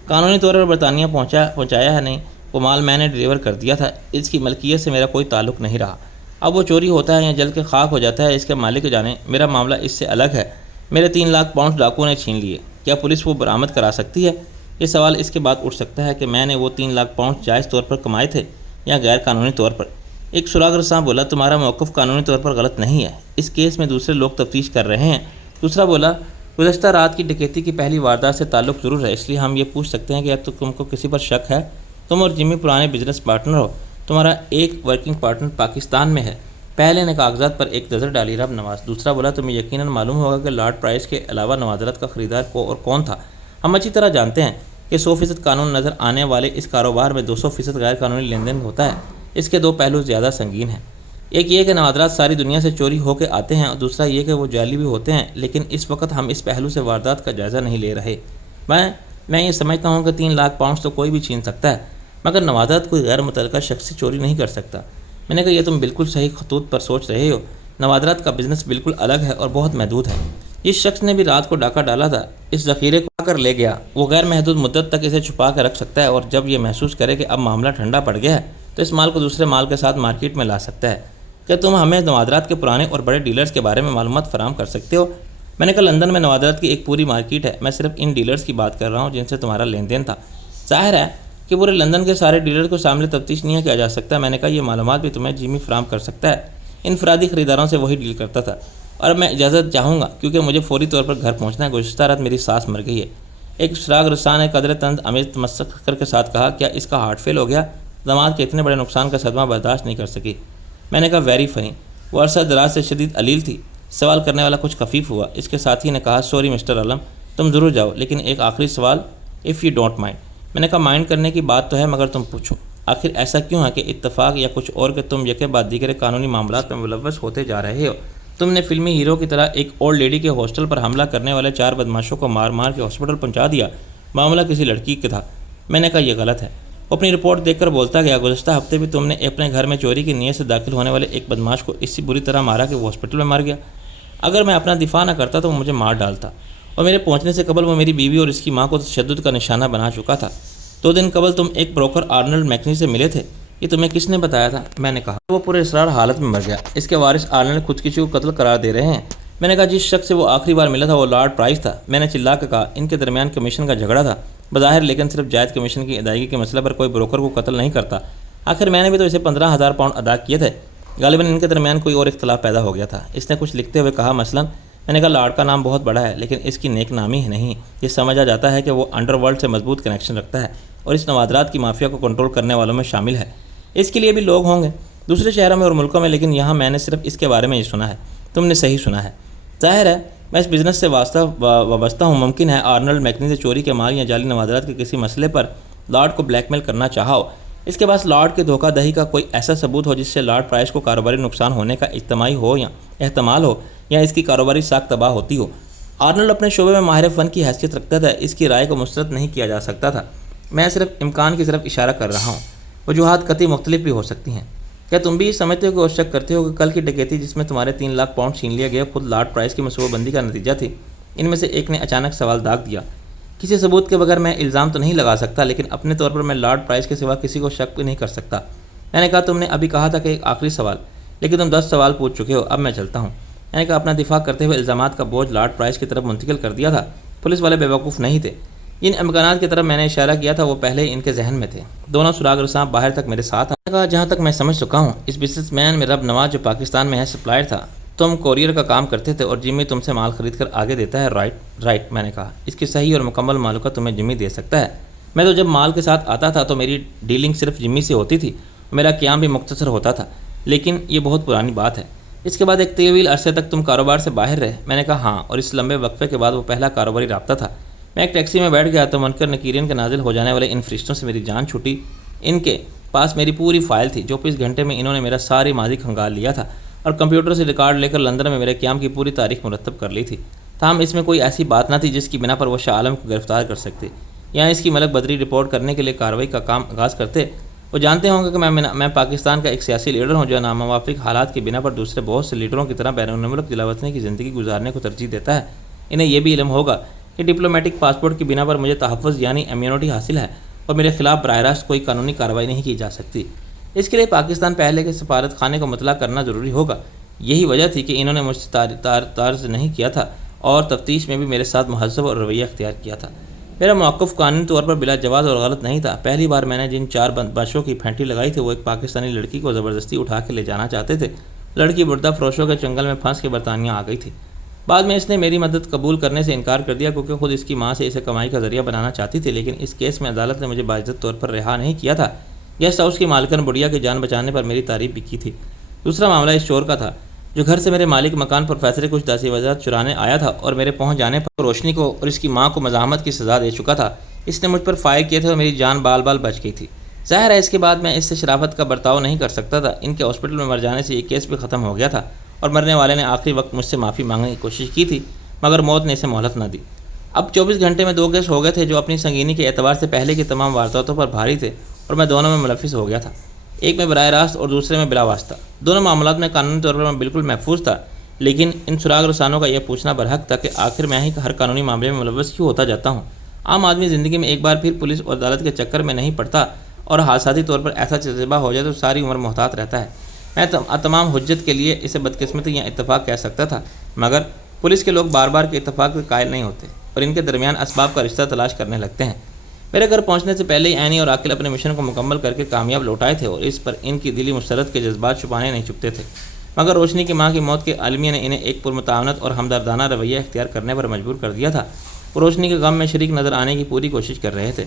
قانونی طور پر برطانیہ پہنچایا ہے نہیں، وہ مال میں نے ڈیلیور کر دیا تھا، اس کی ملکیت سے میرا کوئی تعلق نہیں رہا۔ اب وہ چوری ہوتا ہے یا جل کے خاک ہو جاتا ہے، اس کے مالک جانے، میرا معاملہ اس سے الگ ہے۔ میرے 3 لاکھ پاؤنڈ ڈاکو نے چھین لیے، کیا پولیس وہ برآمد کرا سکتی ہے؟ یہ سوال اس کے بعد اٹھ سکتا ہے کہ میں نے وہ 3 لاکھ پاؤنڈ جائز طور پر کمائے تھے یا غیر قانونی طور پر۔ ایک سراغ رساں بولا تمہارا موقف قانونی طور پر غلط نہیں ہے، اس کیس میں دوسرے لوگ تفتیش کر رہے ہیں۔ دوسرا بولا گزشتہ رات کی ڈکیتی کی پہلی واردات سے تعلق ضرور ہے، اس لیے ہم یہ پوچھ سکتے ہیں کہ اب تم کو کسی پر شک ہے؟ تم اور جمی پرانے بزنس پارٹنر ہو، تمہارا ایک ورکنگ پارٹنر پاکستان میں ہے۔ پہلے نے کاغذات پر ایک نظر ڈالی رب نواز۔ دوسرا بولا تمہیں یقیناً معلوم ہوگا کہ لارڈ پرائس کے علاوہ نوادرات کا خریدار کو اور کون تھا۔ ہم اچھی طرح جانتے ہیں کہ 100% قانون نظر آنے والے اس کاروبار میں 200% غیر قانونی لین دین ہوتا ہے۔ اس کے 2 پہلو زیادہ سنگین ہیں، ایک یہ کہ نوادرات ساری دنیا سے چوری ہو کے آتے ہیں، اور دوسرا یہ کہ وہ جعلی بھی ہوتے ہیں، لیکن اس وقت ہم اس پہلو سے واردات کا جائزہ نہیں لے رہے۔ میں یہ سمجھتا ہوں کہ 3 لاکھ پاؤنڈ تو کوئی بھی چھین سکتا ہے، مگر نوادرات کوئی غیر متعلقہ شخص سے چوری نہیں کر سکتا۔ میں نے کہا یہ تم بالکل صحیح خطوط پر سوچ رہے ہو، نوادرات کا بزنس بالکل الگ ہے اور بہت محدود ہے۔ جس شخص نے بھی رات کو ڈاکہ ڈالا تھا اس ذخیرے کو آ کر لے گیا، وہ غیر محدود مدت تک اسے چھپا کر رکھ سکتا ہے، اور جب یہ محسوس کرے کہ اب معاملہ ٹھنڈا پڑ گیا ہے تو اس مال کو دوسرے مال کے ساتھ مارکیٹ میں لا سکتا ہے۔ کہ تم ہمیں نوادرات کے پرانے اور بڑے ڈیلرز کے بارے میں معلومات فراہم کر سکتے ہو؟ میں نے کہا لندن میں نوادرات کی ایک پوری مارکیٹ ہے، میں صرف ان ڈیلرز کی بات کر رہا ہوں جن سے تمہارا لین دین تھا۔ ظاہر ہے کہ پورے لندن کے سارے ڈیلر کو شامل تفتیش نہیں کیا جا سکتا۔ میں نے کہا یہ معلومات بھی تمہیں جمی فراہم کر سکتا ہے، انفرادی خریداروں سے وہی ڈیل کرتا تھا، اور میں اجازت چاہوں گا کیونکہ مجھے فوری طور پر گھر پہنچنا ہے، گزشتہ رات میری ساس مر گئی ہے۔ ایک سراغ رساں نے قدر طنز امیز تمسخر کے ساتھ کہا کیا اس کا ہارٹ فیل ہو گیا؟ داماد کے اتنے بڑے نقصان کا صدمہ برداشت نہیں کر سکی۔ میں نے کہا ویری فنی، وہ عرصہ دراز سے شدید علیل تھی۔ سوال کرنے والا کچھ خفیف ہوا۔ اس کے ساتھی نے کہا سوری مسٹر عالم، تم ضرور جاؤ، لیکن ایک آخری سوال، اف یو ڈونٹ مائنڈ۔ میں نے کہا مائنڈ کرنے کی بات تو ہے مگر تم پوچھو۔ آخر ایسا کیوں ہے کہ اتفاق یا کچھ اور کہ تم یکے بعد دیگر قانونی معاملات میں ملوث ہوتے جا رہے ہو؟ تم نے فلمی ہیرو کی طرح ایک اولڈ لیڈی کے ہاسٹل پر حملہ کرنے والے 4 بدماشوں کو مار مار کے ہاسپٹل پہنچا دیا، معاملہ کسی لڑکی کا تھا۔ میں نے کہا یہ غلط ہے۔ وہ اپنی رپورٹ دیکھ کر بولتا گیا، گزشتہ ہفتے بھی تم نے اپنے گھر میں چوری کی نیت سے داخل ہونے والے ایک بدماش کو اسی بری طرح مارا کہ وہ ہاسپٹل میں مر گیا۔ اگر میں اپنا دفاع نہ کرتا تو وہ مجھے مار ڈالتا، اور میرے پہنچنے سے قبل وہ میری بیوی اور اس کی ماں کو تشدد کا نشانہ بنا چکا تھا۔ 2 دن قبل تم ایک بروکر آرنلڈ میکنی سے ملے تھے، یہ تمہیں کس نے بتایا تھا؟ میں نے کہا وہ پورے اسرار حالت میں مر گیا، اس کے وارث آرنلڈ خودکشی کو قتل قرار دے رہے ہیں۔ میں نے کہا جس شخص سے وہ آخری بار ملا تھا وہ لارڈ پرائس تھا۔ میں نے چلا کر کہا ان کے درمیان کمیشن کا جھگڑا تھا بظاہر، لیکن صرف جائز کمیشن کی ادائیگی کے مسئلے پر کوئی بروکر کو قتل نہیں کرتا۔ آخر میں نے بھی تو اسے 15,000 پاؤنڈ ادا کیے تھے، غالباً ان کے درمیان کوئی اور اختلاف پیدا ہو گیا تھا۔ اس نے کچھ لکھتے ہوئے کہا مثلاً میں نے کہا لارڈ کا نام بہت بڑا ہے لیکن اس کی نیک نامی نہیں، یہ سمجھا جاتا ہے کہ وہ انڈر ورلڈ سے مضبوط کنیکشن رکھتا ہے اور اس نوادرات کی مافیا کو کنٹرول کرنے والوں میں شامل ہے۔ اس کے لیے بھی لوگ ہوں گے دوسرے شہروں میں اور ملکوں میں، لیکن یہاں میں نے صرف اس کے بارے میں ہی سنا ہے۔ تم نے صحیح سنا ہے، ظاہر ہے میں اس بزنس سے وابستہ ہوں۔ ممکن ہے آرنلڈ میکنی سے چوری کے مال یا جعلی نوادرات کے کسی مسئلے پر لارڈ کو بلیک میل کرنا چاہا ہو، اس کے پاس لارڈ کے دھوکہ دہی کا کوئی ایسا ثبوت ہو جس سے لارڈ پرائس کو کاروباری نقصان ہونے کا اجتماعی ہو یا احتمال ہو یا اس کی کاروباری ساکھ تباہ ہوتی ہو۔ آرنلڈ اپنے شعبے میں ماہر فن کی حیثیت رکھتا تھا، اس کی رائے کو مسترد نہیں کیا جا سکتا تھا۔ میں صرف امکان کی طرف اشارہ کر رہا ہوں، وجوہات قطعی مختلف بھی ہو سکتی ہیں۔ کیا تم بھی یہ سمجھتے ہو کہ اور شک کرتے ہو کہ کل کی ڈکیتی جس میں تمہارے 3 لاکھ پاؤنڈ چھین لیا گیا خود لارڈ پرائس کی منصوبہ بندی کا نتیجہ تھی؟ ان میں سے ایک نے اچانک سوال داغ دیا۔ کسی ثبوت کے بغیر میں الزام تو نہیں لگا سکتا، لیکن اپنے طور پر میں لارڈ پرائس کے سوا کسی کو شک بھی نہیں کر سکتا۔ میں نے کہا تم نے ابھی کہا تھا کہ ایک آخری سوال، لیکن تم 10 سوال پوچھ چکے ہو، اب میں چلتا ہوں۔ میں نے کہا اپنا دفاع کرتے ہوئے الزامات کا بوجھ لارڈ پرائس کی طرف منتقل کر دیا تھا۔ پولیس والے بیوقوف نہیں تھے، جن امکانات کی طرف میں نے اشارہ کیا تھا وہ پہلے ہی ان کے ذہن میں تھے۔ دونوں سراغ رساں باہر تک میرے ساتھ آئے۔ کہا جہاں تک میں سمجھ چکا ہوں اس بزنس مین میں رب نواز جو پاکستان میں ہے سپلائر تھا، تم کوریئر کا کام کرتے تھے اور جمی تم سے مال خرید کر آگے دیتا ہے، رائٹ۔ میں نے کہا اس کی صحیح اور مکمل معلومات تمہیں جمی دے سکتا ہے۔ میں تو جب مال کے ساتھ آتا تھا تو میری ڈیلنگ صرف جمی سے ہوتی تھی، میرا قیام بھی مختصر ہوتا تھا، لیکن یہ بہت پرانی بات ہے۔ اس کے بعد ایک طویل عرصے تک تم کاروبار سے باہر رہے؟ میں نے کہا ہاں، اور اس لمبے وقفے کے بعد وہ پہلا کاروباری رابطہ تھا۔ میں ایک ٹیکسی میں بیٹھ گیا تو منکر نکیرین کے نازل ہو جانے والے ان فرشتوں سے میری جان چھوٹی۔ ان کے پاس میری پوری فائل تھی، 24 گھنٹے میں انہوں نے میرا ساری ماضی کھنگال لیا تھا اور کمپیوٹر سے ریکارڈ لے کر لندن میں میرے قیام کی پوری تاریخ مرتب کر لی تھی۔ تاہم اس میں کوئی ایسی بات نہ تھی جس کی بنا پر وہ شاہ عالم کو گرفتار کر سکتے یا اس کی ملک بدری رپورٹ کرنے کے لیے کارروائی کا کام آغاز کرتے۔ وہ جانتے ہوں گے کہ میں پاکستان کا ایک سیاسی لیڈر ہوں جو ناموافق حالات کی بنا پر دوسرے بہت سے لیڈروں کی طرح بیرون ملک جلاوطنی کی زندگی گزارنے کو ترجیح دیتا ہے۔ انہیں یہ بھی علم ہوگا کہ ڈپلومیٹک پاسپورٹ کی بنا پر مجھے تحفظ یعنی امیونٹی حاصل ہے اور میرے خلاف براہ راست کوئی قانونی کارروائی نہیں کی جا سکتی۔ اس کے لیے پاکستان پہلے کے سفارت خانے کو مطلع کرنا ضروری ہوگا۔ یہی وجہ تھی کہ انہوں نے مجھ سے طارز نہیں کیا تھا اور تفتیش میں بھی میرے ساتھ مہذب اور رویہ اختیار کیا تھا۔ میرا موقف قانونی طور پر بلا جواز اور غلط نہیں تھا۔ پہلی بار میں نے جن 4 بدماشوں کی پھینٹی لگائی تھی وہ ایک پاکستانی لڑکی کو زبردستی اٹھا کے لے جانا چاہتے تھے۔ لڑکی بردہ فروشوں کے چنگل میں پھنس کے برطانیہ آ گئی تھی۔ بعد میں اس نے میری مدد قبول کرنے سے انکار کر دیا کیونکہ خود اس کی ماں سے اسے کمائی کا ذریعہ بنانا چاہتی تھی، لیکن اس کیس میں عدالت نے مجھے باعزت طور پر رہا نہیں کیا تھا۔ گیسٹ ہاؤس کی مالکن بڑھیا کی جان بچانے پر میری تعریف بھی کی تھی۔ دوسرا معاملہ اس چور کا تھا جو گھر سے میرے مالک مکان پروفیسر کچھ دستاویزات چرانے آیا تھا اور میرے پہنچ جانے پر روشنی کو اور اس کی ماں کو مزاحمت کی سزا دے چکا تھا۔ اس نے مجھ پر فائر کیے تھے اور میری جان بال بچ گئی تھی۔ ظاہر ہے اس کے بعد میں اس سے شرافت کا برتاؤ نہیں کر سکتا تھا۔ ان کے ہاسپٹل میں مر جانے سے یہ کیس بھی ختم ہو گیا تھا اور مرنے والے نے آخری وقت مجھ سے معافی مانگنے کی کوشش کی تھی، مگر موت نے اسے مہلت نہ دی۔ اب 24 گھنٹے میں 2 کیس ہو گئے تھے جو اپنی سنگینی کے اعتبار سے پہلے کی تمام وارداتوں پر بھاری تھے اور میں دونوں میں ملوث ہو گیا تھا، ایک میں براہ راست اور دوسرے میں بلا واسطہ۔ دونوں معاملات میں قانونی طور پر میں بالکل محفوظ تھا، لیکن ان سراغ رسانوں کا یہ پوچھنا برحق تھا کہ آخر میں ہی ہر قانونی معاملے میں ملوث کیوں ہوتا جاتا ہوں۔ عام آدمی زندگی میں ایک بار پھر پولیس اور عدالت کے چکر میں نہیں پڑتا اور حادثاتی طور پر ایسا تجربہ ہو جائے تو ساری عمر محتاط رہتا ہے۔ میں تمام حجت کے لیے اسے بدقسمتی یا اتفاق کہہ سکتا تھا، مگر پولیس کے لوگ بار بار کے اتفاق کے قائل نہیں ہوتے اور ان کے درمیان اسباب کا رشتہ تلاش کرنے لگتے ہیں۔ میرے گھر پہنچنے سے پہلے ہی اینی اور عاقل اپنے مشن کو مکمل کر کے کامیاب لوٹ آئے تھے اور اس پر ان کی دلی مسرت کے جذبات چھپانے نہیں چھپتے تھے، مگر روشنی کی ماں کی موت کے عالمیہ نے انہیں ایک پرمتاونت اور ہمدردانہ رویہ اختیار کرنے پر مجبور کر دیا تھا۔ وہ روشنی کے غم میں شریک نظر آنے کی پوری کوشش کر رہے تھے۔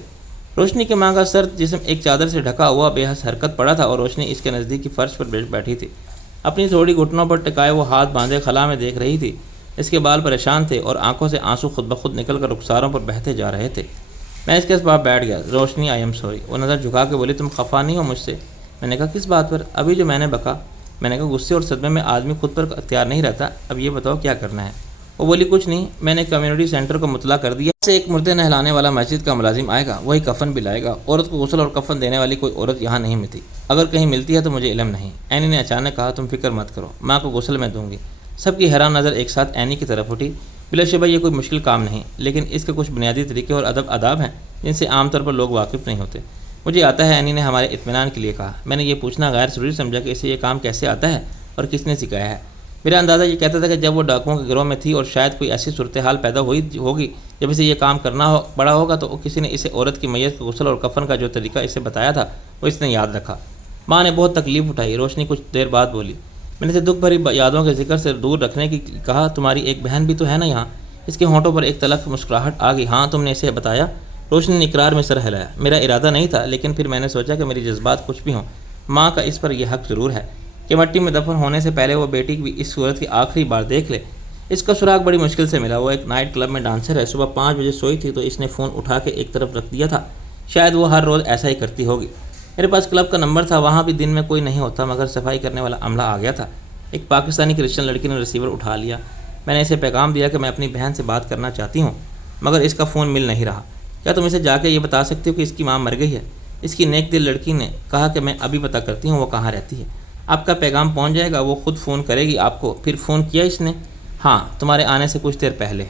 روشنی کی ماں کا سرد جسم ایک چادر سے ڈھکا ہوا بے حس حرکت پڑا تھا اور روشنی اس کے نزدیک کی فرش پر بیٹھی تھی، اپنی تھوڑی گھٹنوں پر ٹکائے وہ ہاتھ باندھے خلا میں دیکھ رہی تھی۔ اس کے بال پریشان تھے اور آنکھوں سے آنسو خود بخود نکل کر رخساروں پر بہتے جا رہے تھے۔ میں اس کے پاس بیٹھ گیا. روشنی آئی ایم سوری. وہ نظر جھکا کے بولی تم خفا نہیں ہو مجھ سے؟ میں نے کہا کس بات پر؟ ابھی جو میں نے بکا. میں نے کہا غصے اور صدمے میں آدمی خود پر اختیار نہیں رہتا. اب یہ بتاؤ کیا کرنا ہے؟ وہ بولی کچھ نہیں، میں نے کمیونٹی سینٹر کو مطلع کر دیا. سے ایک مردے نہلانے والا مسجد کا ملازم آئے گا، وہی کفن بھی لائے گا. عورت کو غسل اور کفن دینے والی کوئی عورت یہاں نہیں ملتی، اگر کہیں ملتی ہے تو مجھے علم نہیں. اینی نے اچانک کہا تم فکر مت کرو، ماں کو غسل میں دوں گی. سب کی حیران نظر ایک ساتھ اینی کی طرف اٹھی. بلا شبہ یہ کوئی مشکل کام نہیں، لیکن اس کے کچھ بنیادی طریقے اور آداب ہیں جن سے عام طور پر لوگ واقف نہیں ہوتے. مجھے آتا ہے، اینی نے ہمارے اطمینان کے لیے کہا. میں نے یہ پوچھنا غیر ضروری سمجھا کہ اسے یہ کام کیسے آتا ہے اور کس نے سکھایا ہے. میرا اندازہ یہ کہتا تھا کہ جب وہ ڈاکوؤں کے گروہ میں تھی اور شاید کوئی ایسی صورتحال پیدا ہوگی جب اسے یہ کام کرنا پڑا ہوگا تو کسی نے اسے عورت کی میت کے غسل اور کفن کا جو طریقہ اسے بتایا تھا وہ اس نے یاد رکھا. ماں نے بہت تکلیف اٹھائی. روشنی کچھ دیر بعد بولی میں نے اسے دکھ بھری یادوں کے ذکر سے دور رکھنے کی کہا تمہاری ایک بہن بھی تو ہے نا یہاں. اس کے ہونٹوں پر ایک تلخ مسکراہٹ آ گئی. ہاں تم نے اسے بتایا؟ روشنی نے اقرار میں سر ہلایا. میرا ارادہ نہیں تھا، لیکن پھر میں نے سوچا کہ میری جذبات کچھ بھی ہوں، ماں کا اس پر یہ حق ضرور ہے کہ مٹی میں دفن ہونے سے پہلے وہ بیٹی کی اس صورت کی آخری بار دیکھ لے. اس کا سراغ بڑی مشکل سے ملا. وہ ایک نائٹ کلب میں ڈانسر ہے. صبح 5 بجے سوئی تھی تو اس نے فون اٹھا کے ایک طرف رکھ دیا تھا. شاید وہ ہر روز ایسا ہی کرتی ہوگی. میرے پاس کلب کا نمبر تھا. وہاں بھی دن میں کوئی نہیں ہوتا، مگر صفائی کرنے والا عملہ آ گیا تھا. ایک پاکستانی کرسچن لڑکی نے ریسیور اٹھا لیا. میں نے اسے پیغام دیا کہ میں اپنی بہن سے بات کرنا چاہتی ہوں، مگر اس کا فون مل نہیں رہا. کیا تم اسے جا کے یہ بتا سکتی ہو کہ اس کی ماں مر گئی ہے؟ اس کی نیک دل لڑکی نے کہا کہ میں ابھی پتہ کرتی ہوں وہ کہاں رہتی ہے. آپ کا پیغام پہنچ جائے گا، وہ خود فون کرے گی آپ کو. پھر فون کیا اس نے؟ ہاں، تمہارے آنے سے کچھ دیر پہلے.